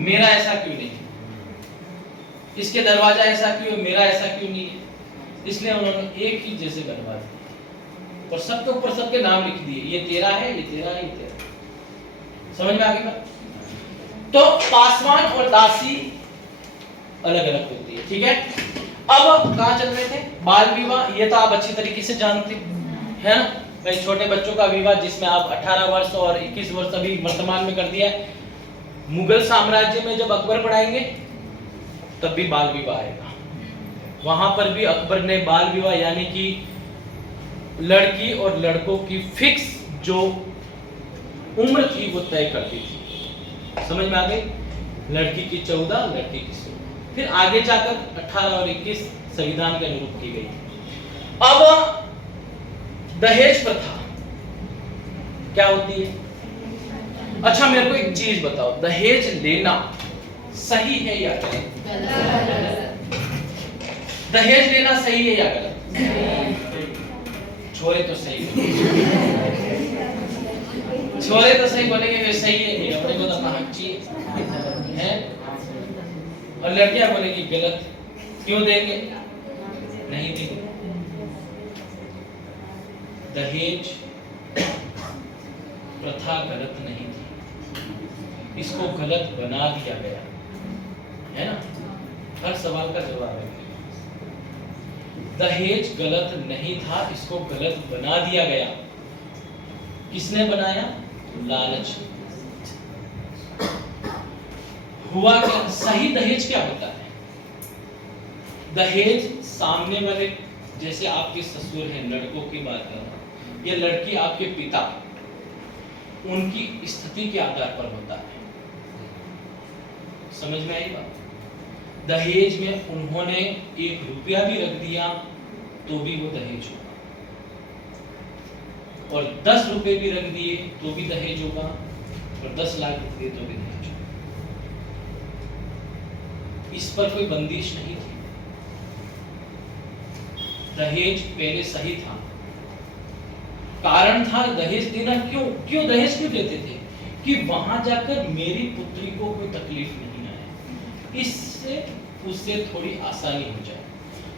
मेरा ऐसा क्यों नहीं? इसके दरवाजा ऐसा क्यों है, मेरा ऐसा क्यों नहीं है? इसलिए उन्होंने एक ही जैसे बनवा दिए और सबके ऊपर सबके नाम लिख दिए, ये तेरा है, ये तेरा है, ये तेरा। समझ में आ गई बात? तो पासवान और दासी अलग अलग होती है, ठीक है। अब कहां चल रहे थे? बाल विवाह। ये तो आप अच्छी तरीके से जानते हैं ना भाई, छोटे बच्चों का विवाह जिसमें आप 18 वर्ष और 21 वर्ष अभी वर्तमान में कर दिया है। मुगल साम्राज्य में जब अकबर पढ़ाएंगे तब भी बाल विवाह आएगा, वहां पर भी अकबर ने बाल विवाह यानी कि लड़की और लड़कों की फिक्स जो उम्र थी वो तय कर दी थी। समझ में आ गई? लड़की की 14, लड़की की 16, फिर आगे जाकर 18 और 21 संविधान के अनुरूप की गई। अब दहेज प्रथा क्या होती है? अच्छा मेरे को एक चीज बताओ, दहेज लेना सही है या गलत? दहेज लेना सही है या गलत? छोरे तो सही छोरे तो सही बोलेंगे वे सही है, अपने को तो अपना हक चाहिए है, और लड़कियां बोलेगी गलत। क्यों देंगे? नहीं देंगे। दहेज प्रथा गलत नहीं थी, इसको गलत बना दिया गया है ना। हर सवाल का जवाब है, दहेज गलत नहीं था, इसको गलत बना दिया गया। किसने बनाया? लालच। हुआ क्या? सही दहेज क्या होता है? दहेज सामने वाले, जैसे आपके ससुर हैं, लड़कों की बात कर रहा हूं, या लड़की आपके पिता, उनकी स्थिति के आधार पर होता है। समझ में आई बात? दहेज में उन्होंने 1 रुपया भी रख दिया तो भी वो दहेज होगा, और 10 रुपए भी रख दिए तो भी दहेज होगा, और 10 लाख रख दिए तो भी दहेज होगा। इस पर कोई बंदिश नहीं थी। दहेज पहले सही था। कारण था दहेज देना। क्यों दहेज क्यों देते थे? कि वहां जाकर मेरी पुत्री को कोई तकलीफ नहीं आए, इससे उससे थोड़ी आसानी हो जाए।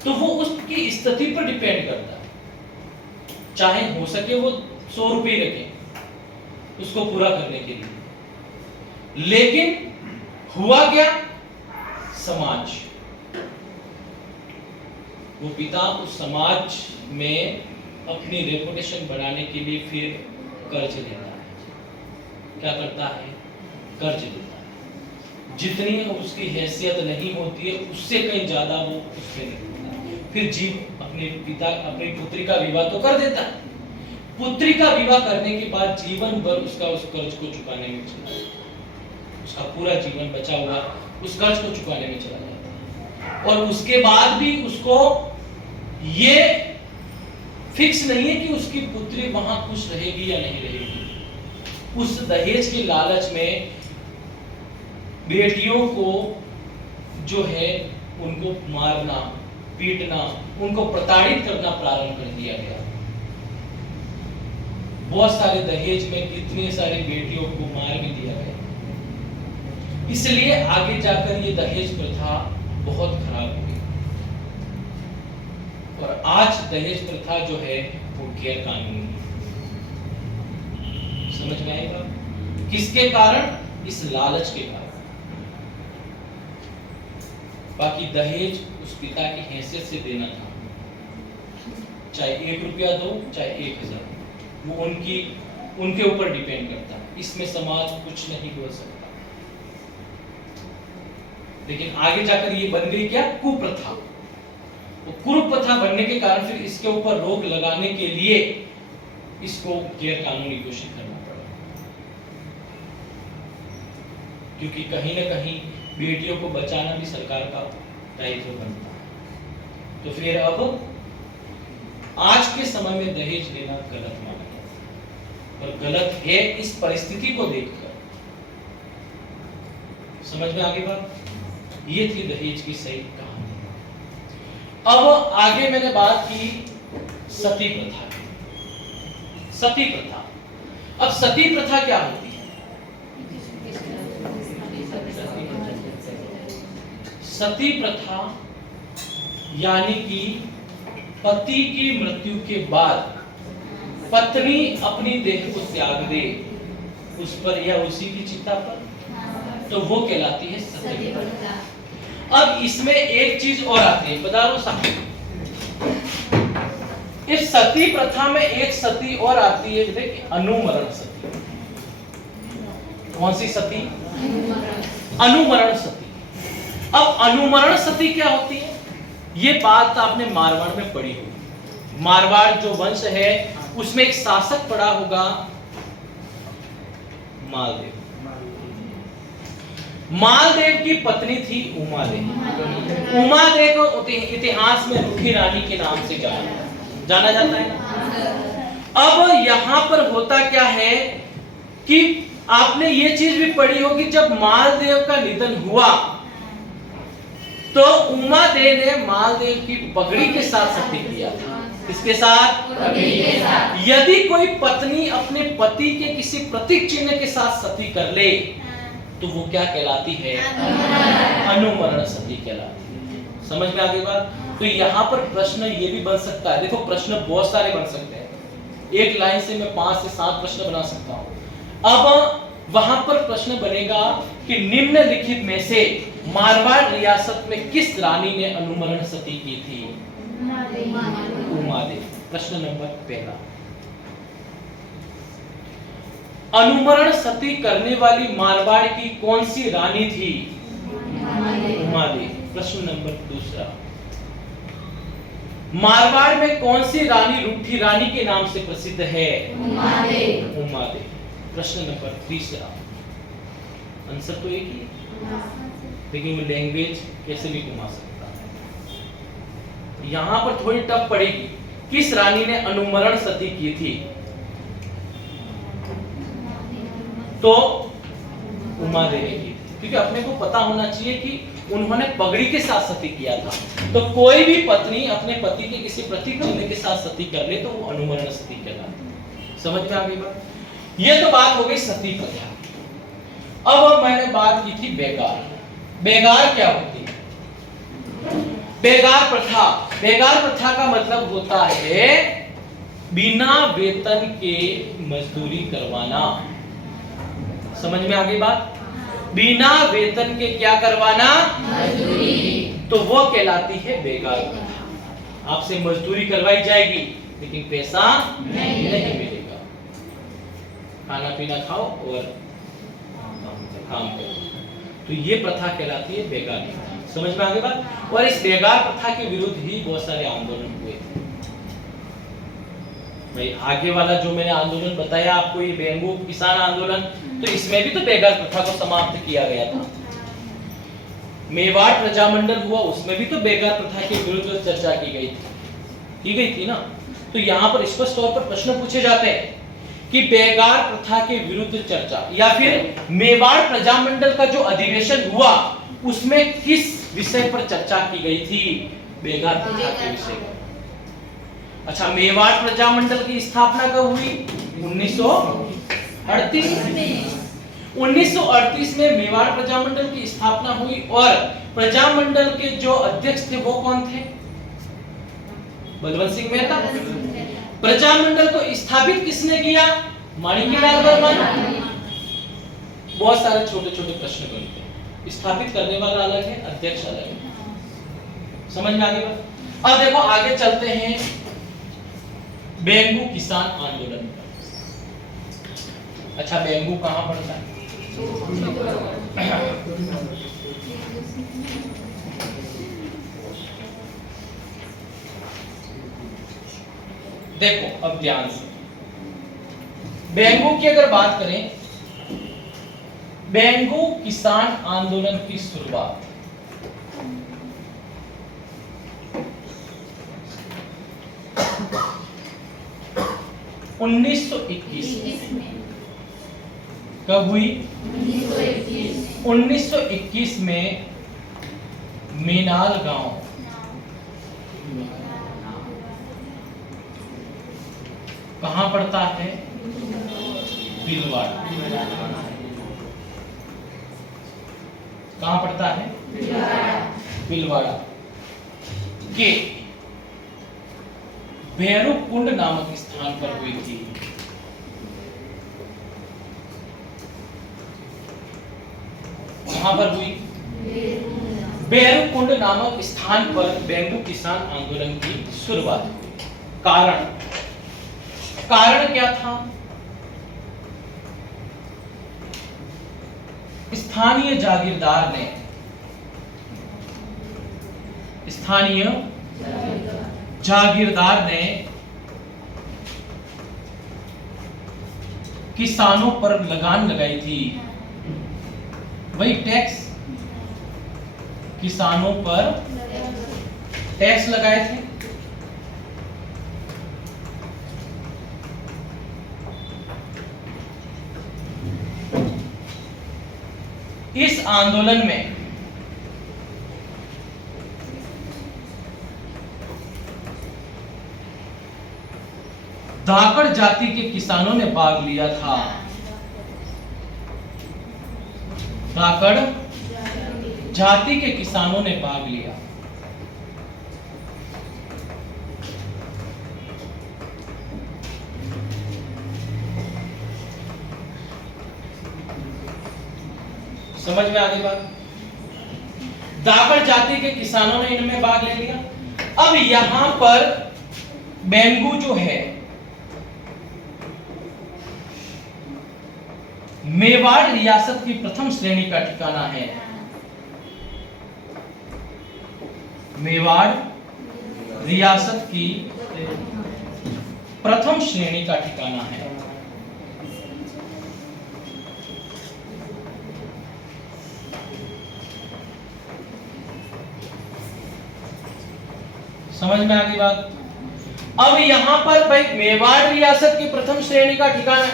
तो वो उसकी स्थिति पर डिपेंड करता है। चाहे हो सके वो 100 रुपए रखे उसको पूरा करने के लिए, लेकिन हुआ क्या? समाज, वो पिता उस समाज में अपनी रेपुटेशन बढ़ाने के लिए फिर कर्ज लेता है। क्या करता है? कर्ज लेता है। जितनी उसकी हैसियत नहीं होती है उससे कहीं ज्यादा वो उससे लेता है। फिर अपने पिता अपनी पुत्री का विवाह तो कर देता है। पुत्री का विवाह करने के बाद जीवन भर उसका उस कर्ज को चुकाने में चला जाता है। उसका पूरा जीवन बचा हुआ उस कर्ज को चुकाने में चला जाता है, और उसके बाद भी उसको ये फिक्स नहीं है कि उसकी पुत्री वहां खुश रहेगी या नहीं रहेगी। उस दहेज के लालच में बेटियों को जो है उनको मारना, पीटना, उनको प्रताड़ित करना प्रारंभ कर दिया गया। बहुत सारे दहेज में कितनी सारी बेटियों को मार भी दिया गया। इसलिए आगे जाकर ये दहेज प्रथा बहुत खराब हो गई, और आज दहेज प्रथा जो है वो गैर कानूनी। समझ में आएगा? किसके कारण? इस लालच के कारण। बाकी दहेज उस पिता की हैसियत से देना था, चाहे 1 रुपया दो चाहे 1000, वो उनके ऊपर डिपेंड करता है। इसमें समाज कुछ नहीं बोल सकता। लेकिन आगे जाकर ये बन गई क्या? कुप्रथा। कुरूप प्रथा बनने के कारण फिर इसके ऊपर रोक लगाने के लिए इसको गैर कानूनी घोषित करना पड़ा, क्योंकि कहीं ना कहीं बेटियों को बचाना भी सरकार का दायित्व बनता है। तो फिर अब आज के समय में दहेज लेना गलत माना जाता है, और गलत है इस परिस्थिति को देखकर। समझ में आगे बात? ये थी दहेज की सही कहानी। अब आगे मैंने बात की सती प्रथा की। सती प्रथा, अब सती प्रथा क्या होती है? सती प्रथा यानी कि पति की मृत्यु के बाद पत्नी अपनी देह को त्याग दे उस पर या उसी की चिता पर, तो वो कहलाती है सती प्रथा। अब इसमें एक चीज और आती है, बता दो साहब। इस सती प्रथा में एक सती और आती है, देखिए अनुमरण सती। कौन सी सती? अनुमरण सती। अब अनुमरण सती क्या होती है? ये बात आपने मारवाड़ में पढ़ी होगी। मारवाड़ जो वंश है उसमें एक शासक पड़ा होगा मालदेव। मालदेव की पत्नी थी उमादेव। उमादेव को इतिहास में रूठी रानी के नाम से जाना जाता है। अब यहां पर होता क्या है कि आपने ये चीज भी पढ़ी होगी, जब मालदेव का निधन हुआ तो उमादेव ने मालदेव की पगड़ी के साथ सती किया था। किसके साथ? पगड़ी के साथ। यदि कोई पत्नी अपने पति के किसी प्रतीक चिन्ह के साथ सती कर ले तो वो क्या कहलाती है? अनुमरण सती कहलाती है। समझ में आ गई बात? तो यहाँ पर प्रश्न ये भी बन सकता है, देखो प्रश्न बहुत सारे बन सकते हैं, एक लाइन से मैं 5 से 7 प्रश्न बना सकता हूँ। अब वहां पर प्रश्न बनेगा कि निम्नलिखित में से मारवाड़ रियासत में किस रानी ने अनुमरण सती की थी? उमादेव। प्रश्न नंबर 1। अनुमरण सती करने वाली मारवाड़ की कौन सी रानी थी? उमादेव। प्रश्न नंबर 2। मारवाड़ में कौन सी रानी रूठी रानी के नाम से प्रसिद्ध है? उमादेव। प्रश्न नंबर 3। आंसर तो एक ही है, लेकिन वो लैंग्वेज कैसे भी घुमा सकता है। यहां पर थोड़ी टफ पड़ेगी, किस रानी ने अनुमरण सती की थी? तो उमादेव ने की थी, क्योंकि अपने को पता होना चाहिए कि उन्होंने पगड़ी के साथ सती किया था। तो कोई भी पत्नी अपने पति के किसी प्रतीक चिन्ह के साथ सती कर ले तो वो अनुमरण सती कहलाती है। समझ में आ गई बात? ये तो बात हो गई सती प्रथा। अब मैंने बात की थी बेगार। बेगार क्या होती है? बेगार प्रथा। बेगार प्रथा का मतलब होता है बिना वेतन के मजदूरी करवाना। समझ में आ गई बात? बिना वेतन के क्या करवाना? मजदूरी। तो वो कहलाती है बेगार प्रथा। आपसे मजदूरी करवाई जाएगी लेकिन पैसा नहीं मिलेगा। खाना पीना खाओ और काम करो। तो ये प्रथा कहलाती है बेगार प्रथा। समझ में आ गई बात? और इस बेगार प्रथा के विरुद्ध ही बहुत सारे आंदोलन हुए। भाई आगे वाला जो मैंने आंदोलन बताया आपको, ये बेंगू किसान आंदोलन, तो इसमें भी तो बेगार प्रथा को समाप्त किया गया था। मेवाड़ प्रजामंडल हुआ, उसमें भी तो बेगार प्रथा के विरुद्ध चर्चा की गई थी ना। तो यहाँ पर स्पष्ट तौर पर प्रश्न पूछे जाते हैं कि बेगार प्रथा के विरुद्ध चर्चा, या फिर मेवाड़ प्रजामंडल का जो अधिवेशन हुआ उसमें किस विषय पर चर्चा की गई थी? बेगार प्रथा के विषय पर। अच्छा, मेवाड़ प्रजामंडल की स्थापना कब हुई? 1938। 1938 में मेवाड़ प्रजामंडल की स्थापना हुई, और प्रजामंडल के जो अध्यक्ष थे वो कौन थे? बलवंत सिंह मेहता। प्रजामंडल को स्थापित किसने किया? माणिक्यलाल वर्मा। बहुत सारे छोटे छोटे प्रश्न बनते हैं, स्थापित करने वाला अलग है, अध्यक्ष अलग है। समझ में आ गई बात? अब देखो आगे चलते हैं बेंगू किसान आंदोलन पर। अच्छा, बेंगू कहां पड़ता है? देखो अब ध्यान से, बेंगू की अगर बात करें, बेंगू किसान आंदोलन की शुरुआत 1921 में कब हुई? 1921 में मीनाल गांव कहां पड़ता है? भीलवाड़ा। कहां पड़ता है? भीलवाड़ा के भैरवकुंड नामक स्थान पर हुई थी। कहां पर हुई? भैरवकुंड नामक स्थान पर बेंगू किसान आंदोलन की शुरुआत हुई। कारण क्या था? स्थानीय जागीरदार ने किसानों पर लगान लगाई थी। वही टैक्स, किसानों पर टैक्स लगाए थे। इस आंदोलन में धाकड़ जाति के किसानों ने भाग लिया था। धाकड़ जाति के किसानों ने भाग लिया। समझ में आ गई बात? धाकड़ जाति के किसानों ने इनमें भाग ले लिया। अब यहां पर बेंगू जो है मेवाड़ रियासत की प्रथम श्रेणी का ठिकाना है। मेवाड़ रियासत की प्रथम श्रेणी का ठिकाना है। समझ में आ गई बात? अब यहां पर भाई मेवाड़ रियासत की प्रथम श्रेणी का ठिकाना है,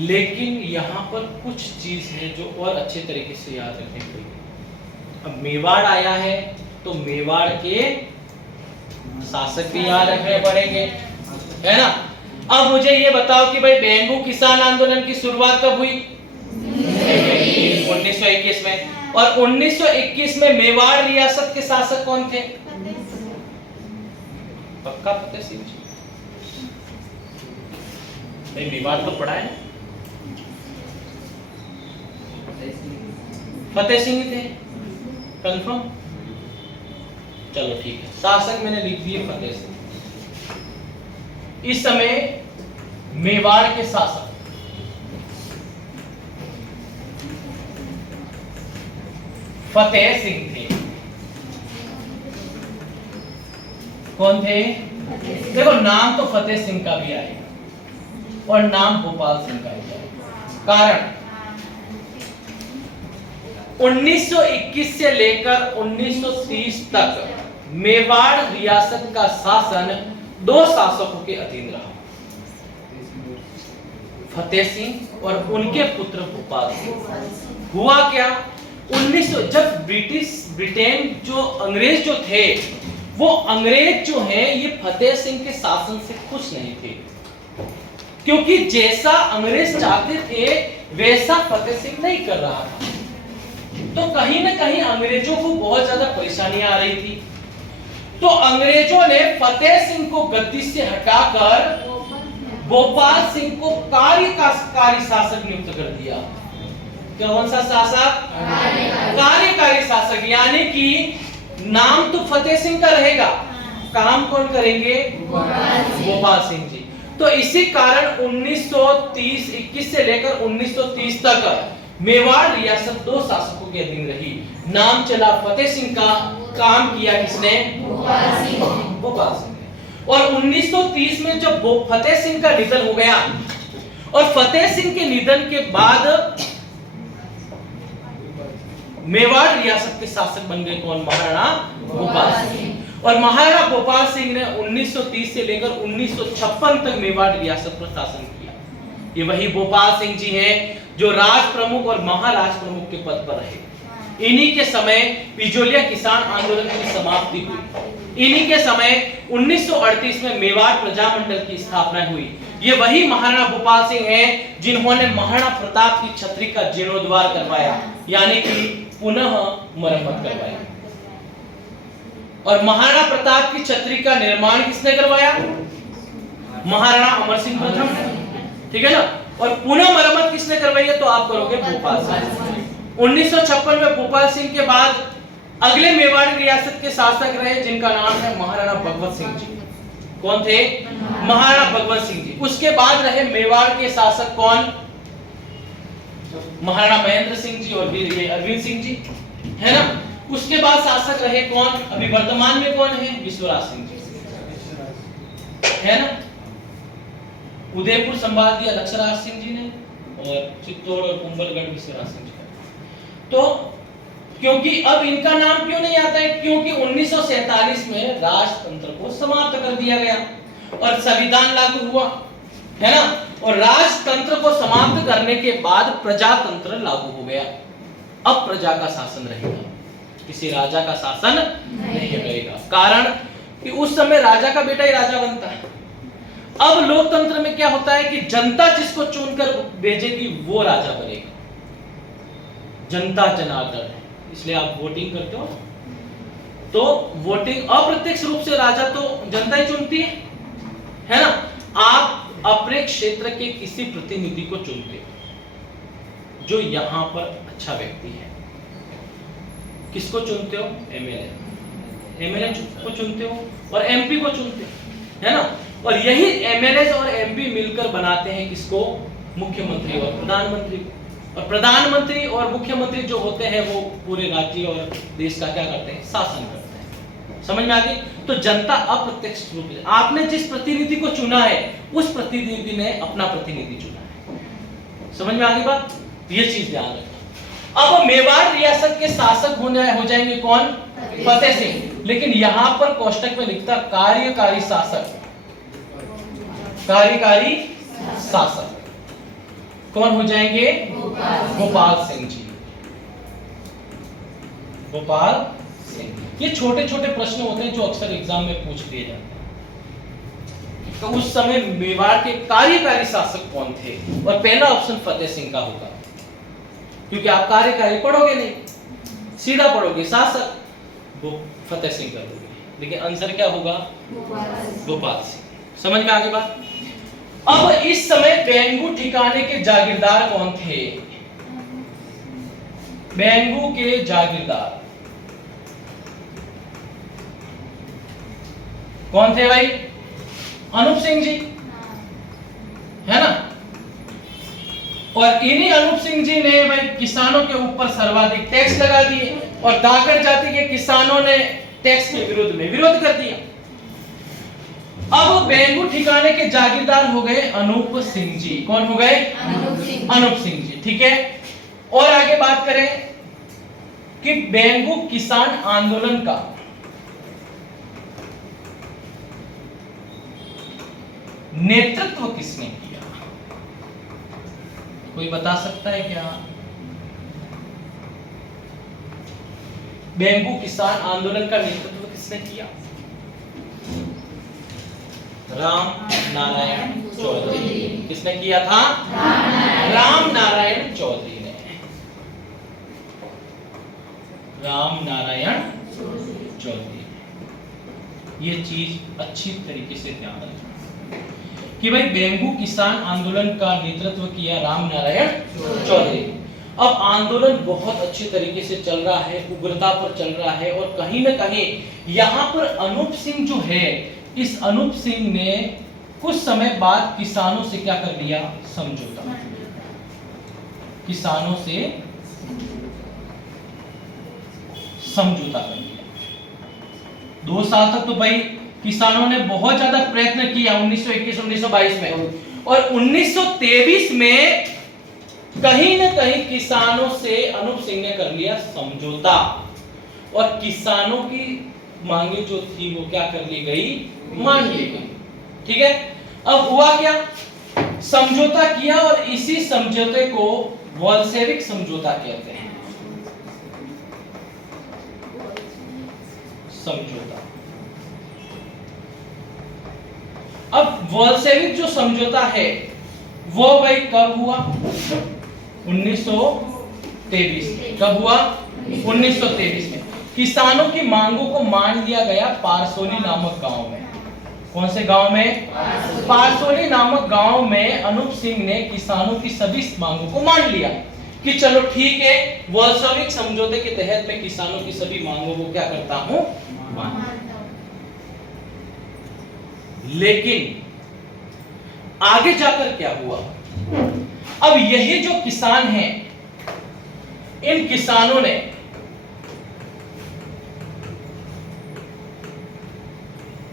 लेकिन यहां पर कुछ चीज है जो और अच्छे तरीके से याद रखनी पड़ेगी। अब मेवाड़ आया है तो मेवाड़ के शासक भी याद रखने पड़ेंगे, है ना? अब मुझे ये बताओ कि भाई बेंगू किसान आंदोलन की शुरुआत कब हुई? 1921 में। और 1921 में मेवाड़ रियासत के शासक कौन थे? पक्का फतेह सिंह जी? मेवाड़ तो पढ़ा है, फतेह सिंह थे, कंफर्म? चलो ठीक है, शासक मैंने लिख दिए फतेह सिंह। इस समय मेवाड़ के शासक फतेह सिंह थे। कौन थे? देखो नाम तो फतेह सिंह का भी आएगा और नाम भोपाल सिंह का भी आएगा। कारण 1921 से लेकर 1930 तक मेवाड़ रियासत का शासन दो शासकों के अधीन रहा, फतेह सिंह और उनके पुत्र भोपाल सिंह। हुआ क्या? 1900 जब ब्रिटेन जो अंग्रेज जो थे, वो अंग्रेज जो हैं ये फतेह सिंह के शासन से खुश नहीं थे, क्योंकि जैसा अंग्रेज चाहते थे वैसा फतेह सिंह नहीं कर रहा था। तो कहीं ना कहीं अंग्रेजों को बहुत ज्यादा परेशानी आ रही थी। तो अंग्रेजों ने फतेह सिंह को गद्दी से हटाकर भोपाल सिंह को कार्यकारी शासक नियुक्त कर दिया। कौन सा शासक? कार्यकारी शासक। यानी कि नाम तो फतेह सिंह का रहेगा, काम कौन करेंगे? भोपाल सिंह जी। तो इसी कारण 1921 से लेकर 1930 तक मेवाड़ रियासत दो शासकों के अधीन रही। नाम चला फतेह सिंह का, काम किया किसने? भोपाल सिंह ने। और 1930 में जब फतेह सिंह का निधन हो गया, और फतेह सिंह के निधन के बाद मेवाड़ रियासत के शासक बन गए कौन? महाराणा भोपाल सिंह। और महाराणा भोपाल सिंह ने 1930 से लेकर 1956 तक मेवाड़ रियासत पर शासन किया। ये वही भोपाल सिंह जी हैं जो राज प्रमुख और महाराज प्रमुख के पद पर रहे। इन्हीं के समय पिजोलिया किसान आंदोलन की समाप्ति हुई। इन्हीं के समय 1938 में मेवाड़ प्रजामंडल की स्थापना हुई। ये वही महाराणा भोपाल सिंह हैं जिन्होंने महाराणा प्रताप की छतरी का जीर्णोद्धार करवाया, यानी कि पुनः मरम्मत करवाई। और महाराणा प्रताप की छतरी का निर्माण किसने करवाया? महाराणा अमर सिंह प्रथम, ठीक है ना। और पुनः मरम्मत किसने करवाई है? तो आप करोगे भोपाल सिंह। 1956 में भोपाल सिंह के बाद अगले मेवाड़ रियासत के शासक रहे जिनका नाम है महाराणा भगवत सिंह जी। कौन थे? महाराणा भगवत सिंह जी। उसके बाद रहे मेवाड़ के शासक कौन? महाराणा महेंद्र सिंह जी और ये अरविंद सिंह जी, है ना। उसके बाद शासक रहे कौन? अभी वर्तमान में कौन है? विश्वराज सिंह जी, है ना। उदयपुर संभाल दिया लक्षराज सिंह जी ने, और चित्तौड़ और कुंभलगढ़ विश्वराज सिंह जी ने। तो क्योंकि अब इनका नाम क्यों नहीं आता है? क्योंकि 1947 में राजतंत्र को समाप्त कर दिया गया और संविधान लागू हुआ, है ना। और राजतंत्र को समाप्त करने के बाद प्रजातंत्र लागू हो गया। अब प्रजा का शासन रहेगा, किसी राजा का शासन नहीं रहेगा। कारण कि उस समय राजा का बेटा ही राजा बनता है। अब लोकतंत्र में क्या होता है कि जनता जिसको चुनकर भेजेगी वो राजा बनेगा। जनता जनार्दन है, इसलिए आप वोटिंग करते हो, तो वोटिंग अप्रत्यक्ष रूप से राजा तो जनता ही चुनती है ना। आप अपने क्षेत्र के किसी प्रतिनिधि को चुनते हो जो यहां पर अच्छा व्यक्ति है। किसको चुनते हो? एमएलए को चुनते हो और एमपी को चुनते हो, है ना। और यही एमएलए और एमपी मिलकर बनाते हैं किसको? मुख्यमंत्री और प्रधानमंत्री। और प्रधानमंत्री और मुख्यमंत्री जो होते हैं वो पूरे राज्य और देश का क्या करते हैं? शासन करते हैं। समझ में आ गई? तो जनता अप्रत्यक्ष रूप से, आपने जिस प्रतिनिधि को चुना है उस प्रतिनिधि ने अपना प्रतिनिधि चुना है। समझ में आ गई बात? ये चीज ध्यान रखना। अब मेवाड़ रियासत के शासक हो जाएंगे कौन? फतेह सिंह। लेकिन यहां पर कोष्टक में लिखता कार्यकारी शासक। कार्यकारी शासक कौन हो जाएंगे? भोपाल सिंह जी। भोपाल सिंह। ये छोटे छोटे प्रश्न होते हैं जो अक्सर एग्जाम में पूछ लिए जाते हैं। तो उस समय मेवाड़ के कार्यकारी शासक कौन थे? और पहला ऑप्शन फतेह सिंह का होगा, क्योंकि आप कार्यकारी पढ़ोगे नहीं, सीधा पढ़ोगे शासक, वो फतेह सिंह कर दोगे। लेकिन आंसर क्या होगा? भोपाल सिंह। समझ में आ गई बात? अब इस समय बेंगू ठिकाने के जागीरदार कौन थे? बेंगू के जागीरदार कौन थे भाई? अनूप सिंह जी, है ना। और इन्हीं अनूप सिंह जी ने भाई किसानों के ऊपर सर्वाधिक टैक्स लगा दिए और दागड़ जाति के किसानों ने टैक्स के विरोध में विरोध कर दिया। अब बेंगू ठिकाने के जागीरदार हो गए अनूप सिंह जी। कौन हो गए? अनूप सिंह जी, ठीक है। और आगे बात करें कि बेंगू किसान आंदोलन का नेतृत्व किसने किया? कोई बता सकता है क्या? बेंगू किसान आंदोलन का नेतृत्व किसने किया? राम नारायण चौधरी। किसने किया था? राम नारायण चौधरी ने। राम नारायण चौधरी। ये चीज अच्छी तरीके से ध्यान रखना कि भाई बेंगू किसान आंदोलन का नेतृत्व किया राम नारायण चौधरी। अब आंदोलन बहुत अच्छे तरीके से चल रहा है, उग्रता पर चल रहा है, और कहीं ना कहीं यहाँ पर अनूप सिंह जो है, इस अनूप सिंह ने कुछ समय बाद किसानों से क्या कर लिया? समझौता। किसानों से समझौता कर लिया। 2 साल तक तो भाई किसानों ने बहुत ज्यादा प्रयत्न किया 1921-1922 में, और 1923 में कहीं न कहीं किसानों से अनूप सिंह ने कर लिया समझौता, और किसानों की मांगे जो थी वो क्या कर ली गई, मान ली गई। ठीक है, अब हुआ क्या, समझौता किया, और इसी समझौते को बोल्शेविक समझौता कहते हैं। समझौता। अब बोल्शेविक जो समझौता है वो भाई कब हुआ, 1923 में। कब हुआ, 1923 में। किसानों की मांगों को मान लिया गया पारसोली नामक गांव में। कौन से गांव में, पारसोली नामक गांव में अनूप सिंह ने किसानों की सभी मांगों को मान लिया कि चलो ठीक है, बोल्शेविक समझौते के तहत मैं किसानों की सभी मांगों को क्या करता हूं, मानता हूं। लेकिन आगे जाकर क्या हुआ, अब यही जो किसान हैं, इन किसानों ने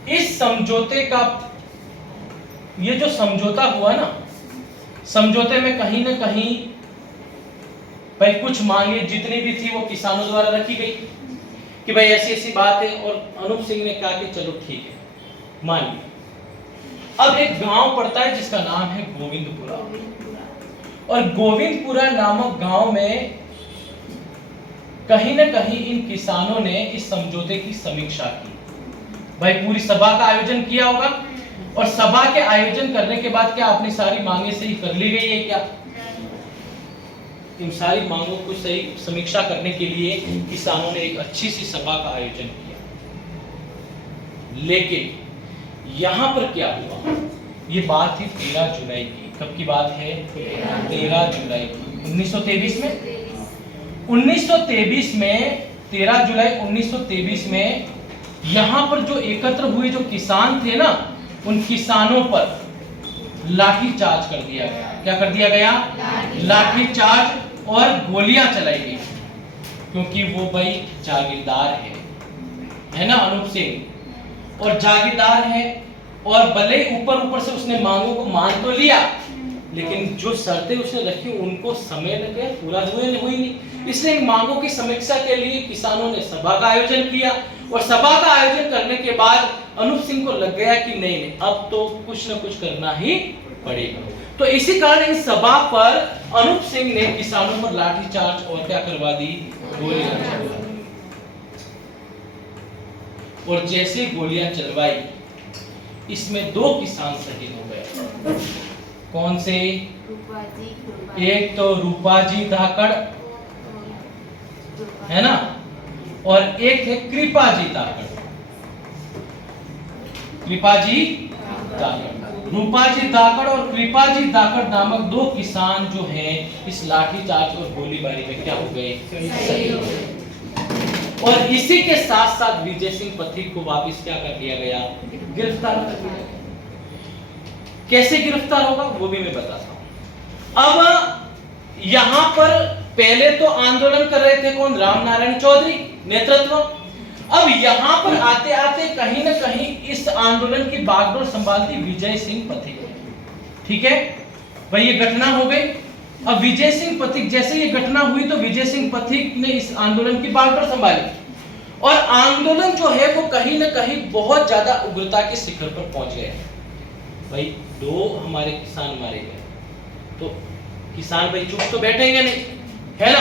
इस समझौते का, ये जो समझौता हुआ ना, समझौते में कहीं ना कहीं भाई कुछ मांगे जितनी भी थी वो किसानों द्वारा रखी गई कि भाई ऐसी ऐसी बात है, और अनूप सिंह ने कहा कि चलो ठीक है, मान लिया। अब एक गांव पड़ता है जिसका नाम है गोविंदपुरा, और गोविंदपुरा नामक गांव में कहीं ना कहीं इन किसानों ने इस समझौते की समीक्षा की। भाई पूरी सभा का आयोजन किया होगा, और सभा के आयोजन करने के बाद क्या अपनी सारी मांगे सही कर ली गई है क्या, इन सारी मांगों को सही समीक्षा करने के लिए किसानों ने एक अच्छी सी सभा का आयोजन किया। लेकिन यहां पर क्या हुआ, ये बात थी 13 जुलाई की। कब की बात है, 13 जुलाई की 1923 में। 1923 में 13 जुलाई 1923 में यहां पर जो एकत्र हुए जो किसान थे ना, उन किसानों पर लाठीचार्ज कर दिया गया। क्या कर दिया गया, लाठीचार्ज, और गोलियां चलाई गई, क्योंकि वो भाई जागीरदार है ना अनूप सिंह, और जागीरदार है, और भले ऊपर ऊपर से उसने मांगों को मान तो लिया, लेकिन जो शर्तें उसने रखी उनको समय लग गया, पूरा हुई नहीं। इसलिए मांगों की समीक्षा के लिए किसानों ने सभा का आयोजन किया, और सभा का आयोजन करने के बाद अनूप सिंह को लग गया कि नहीं नहीं, अब तो कुछ ना कुछ करना ही पड़ेगा। तो इसी कारण इस सभा पर अनूप सिंह ने किसानों पर लाठीचार्ज और क्या करवा दी, गोलियां चलवा दी। और जैसे गोलियां चलवाई, इसमें 2 किसान शहीद हो गए। कौन से, एक तो रूपाजी धाकड़ है ना, और एक है कृपाजी धाकड़। कृपाजी धाकड़, रूपाजी धाकड़ और कृपाजी धाकड़ नामक 2 किसान जो हैं इस लाठीचार्ज और गोलीबारी में क्या हो गए, शहीद हो गए। और इसी के साथ साथ विजय सिंह पथिक को वापस क्या कर दिया गया, गिरफ्तार कर दिया गया। कैसे गिरफ्तार होगा वो भी मैं बताता हूं। अब यहां पर पहले तो आंदोलन कर रहे थे कौन, रामनारायण चौधरी नेतृत्व। अब यहां पर आते आते कहीं ना कहीं इस आंदोलन की बागडोर संभालती विजय सिंह पथिक। ठीक है भाई, ये घटना हो गई। अब विजय सिंह पथिक, जैसे ये घटना हुई तो विजय सिंह पथिक ने इस आंदोलन की बागडोर संभाली, और आंदोलन जो है वो कहीं ना कहीं बहुत ज्यादा उग्रता के शिखर पर पहुंच गया। भाई 2 हमारे किसान मारे गए, तो किसान भाई चुप तो बैठेंगे नहीं, है ना,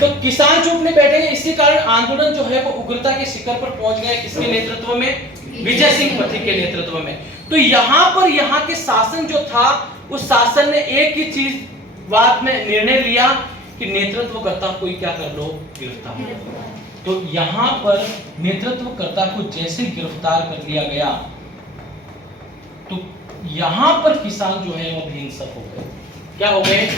तो किसान चुप नहीं बैठेंगे। इसी कारण आंदोलन जो है वो उग्रता के शिखर पर पहुंच गया। किसके नेतृत्व में, विजय सिंह पथिक के नेतृत्व में। तो यहाँ पर यहाँ के शासन जो था, उस शासन ने एक ही चीज बात में निर्णय लिया कि नेतृत्वकर्ता कोई क्या कर लो, गिरफ्तार कर। तो यहाँ पर नेतृत्वकर्ता को जैसे गिरफ्तार कर लिया गया, तो यहाँ पर किसान जो है वो हिंसक हो गए। क्या हो गए,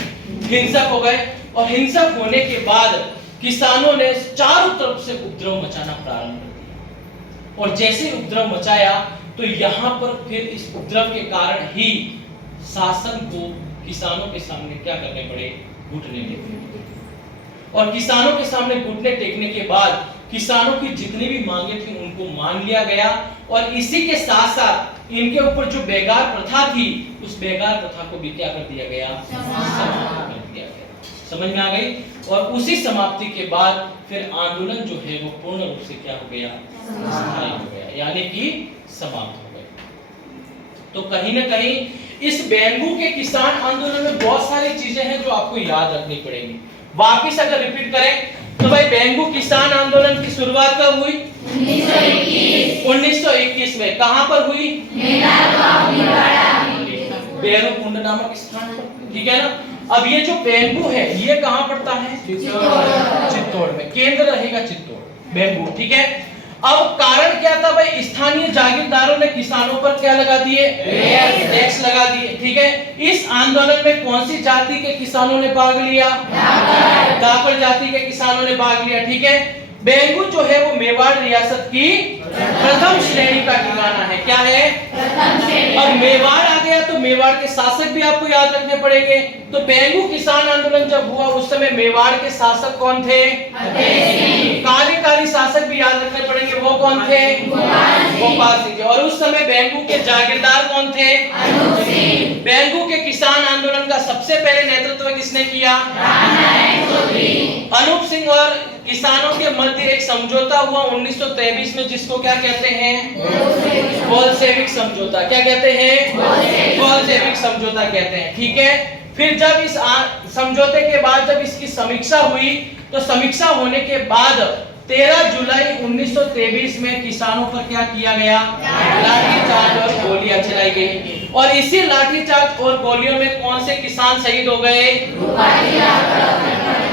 हिंसक हो गए। और हिंसक होने के बाद किसानों ने चारों तरफ से उपद्रव मचाना प्रारंभ कर दिया, और जैसे उपद्रव मचाया तो यहाँ पर फिर इस उपद्रव के कारण ही शासन को किसानों के सामने क्या करने पड़े, घुटने टेकने। और किसानों के सामने घुटने टेकने के बाद किसानों की जितनी भी मांगे थी उनको मान लिया गया और इसी के साथ साथ इनके ऊपर जो बेगार प्रथा थी उस बेगार प्रथा को भी क्या कर दिया गया, समाप्त कर दिया गया। समझ में आ गई। और उसी समाप्ति के बाद फिर आंदोलन जो है वो पूर्ण रूप से क्या हो गया, स्थायी हो गया, यानी कि समाप्त हो गया। तो कहीं ना कहीं इस बेंगू के किसान आंदोलन में बहुत सारी चीजें हैं जो आपको याद रखनी पड़ेगी। वापिस अगर रिपीट करें तो भाई बेंगू किसान आंदोलन की शुरुआत कब हुई, 1921 में। कहां पर हुई, बेरूकुंड नामक स्थान पर, ठीक है ना। अब ये जो बेंगू है ये कहां पड़ता है, चित्तौड़ में, केंद्र रहेगा चित्तौड़, बेंगू, ठीक है। अब कारण क्या था भाई, स्थानीय जागीरदारों ने किसानों पर क्या लगा दिए, टैक्स लगा दिए, ठीक है। इस आंदोलन में कौन सी जाति के किसानों ने भाग लिया, दाकर जाति के किसानों ने भाग लिया, ठीक है। बेंगू जो है वो मेवाड़ रियासत की प्रथम श्रेणी का ठिकाना है। क्या है, और मेवाड़ आ गया तो मेवाड़ के शासक भी आपको याद रखने पड़ेंगे। तो बेंगू किसान आंदोलन जब हुआ उस समय मेवाड़ के शासक कौन थे, कार्यकारी शासक भी याद रखने पड़ेंगे, वो कौन थे, गोपाल सिंह। और उस समय बेंगू के जागीरदार कौन थे, बेंगू के किसान आंदोलन का सबसे पहले नेतृत्व किसने किया, अनूप सिंह। और किसानों के मध्य एक समझौता हुआ 1923 में जिसको क्या कहते हैं, बोल्शेविक समझौता। क्या कहते हैं, बोल्शेविक समझौता कहते हैं, ठीक है। फिर जब इस समझौते के बाद जब इसकी समीक्षा हुई तो समीक्षा होने के बाद 13 जुलाई 1923 में किसानों पर क्या किया गया, लाठीचार्ज और गोलियां चलाई गई। और इसी लाठीचार्ज और गोलियों में कौन से किसान शहीद हो गए,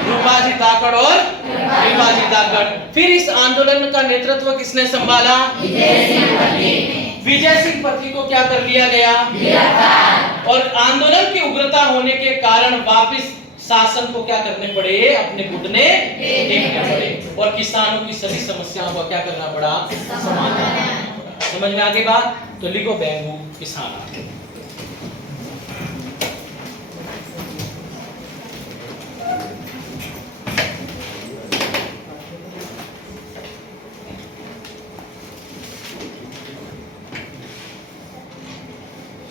रूपाजी धाकड़ और विभाजी धाकड़। फिर इस आंदोलन का नेतृत्व किसने संभाला, विजय सिंह पत्नी को क्या कर लिया गया, और आंदोलन की उग्रता होने के कारण वापस शासन को क्या करने पड़े, अपने घुटने टेकने पड़े और किसानों की सभी समस्याओं को क्या करना पड़ा, समाधान करना पड़ा। समझ में आ गई बात। तो लिखो बेंगू किसान।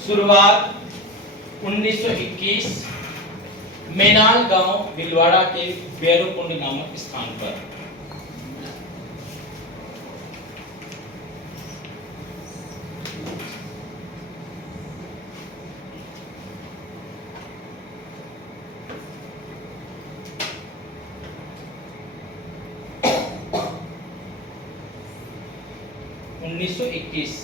शुरुआत 1921 मेनाल गांव भिलवाड़ा के बेरूकुंड नामक स्थान पर। उन्नीस सौ 21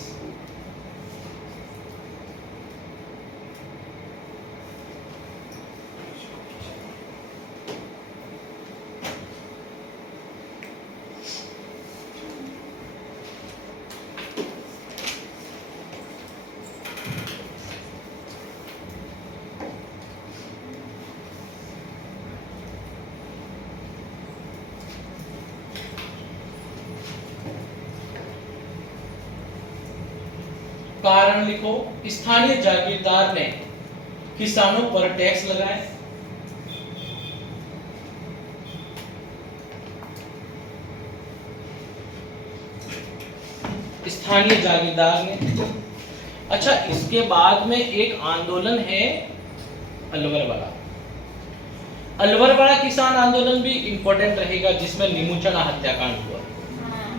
कारण लिखो, स्थानीय जागीरदार ने किसानों पर टैक्स लगाए, स्थानीय जागीरदार ने। अच्छा, इसके बाद में एक आंदोलन है अलवरवाड़ा। अलवरवाड़ा किसान आंदोलन भी इंपॉर्टेंट रहेगा जिसमें निमुचना हत्याकांड हुआ।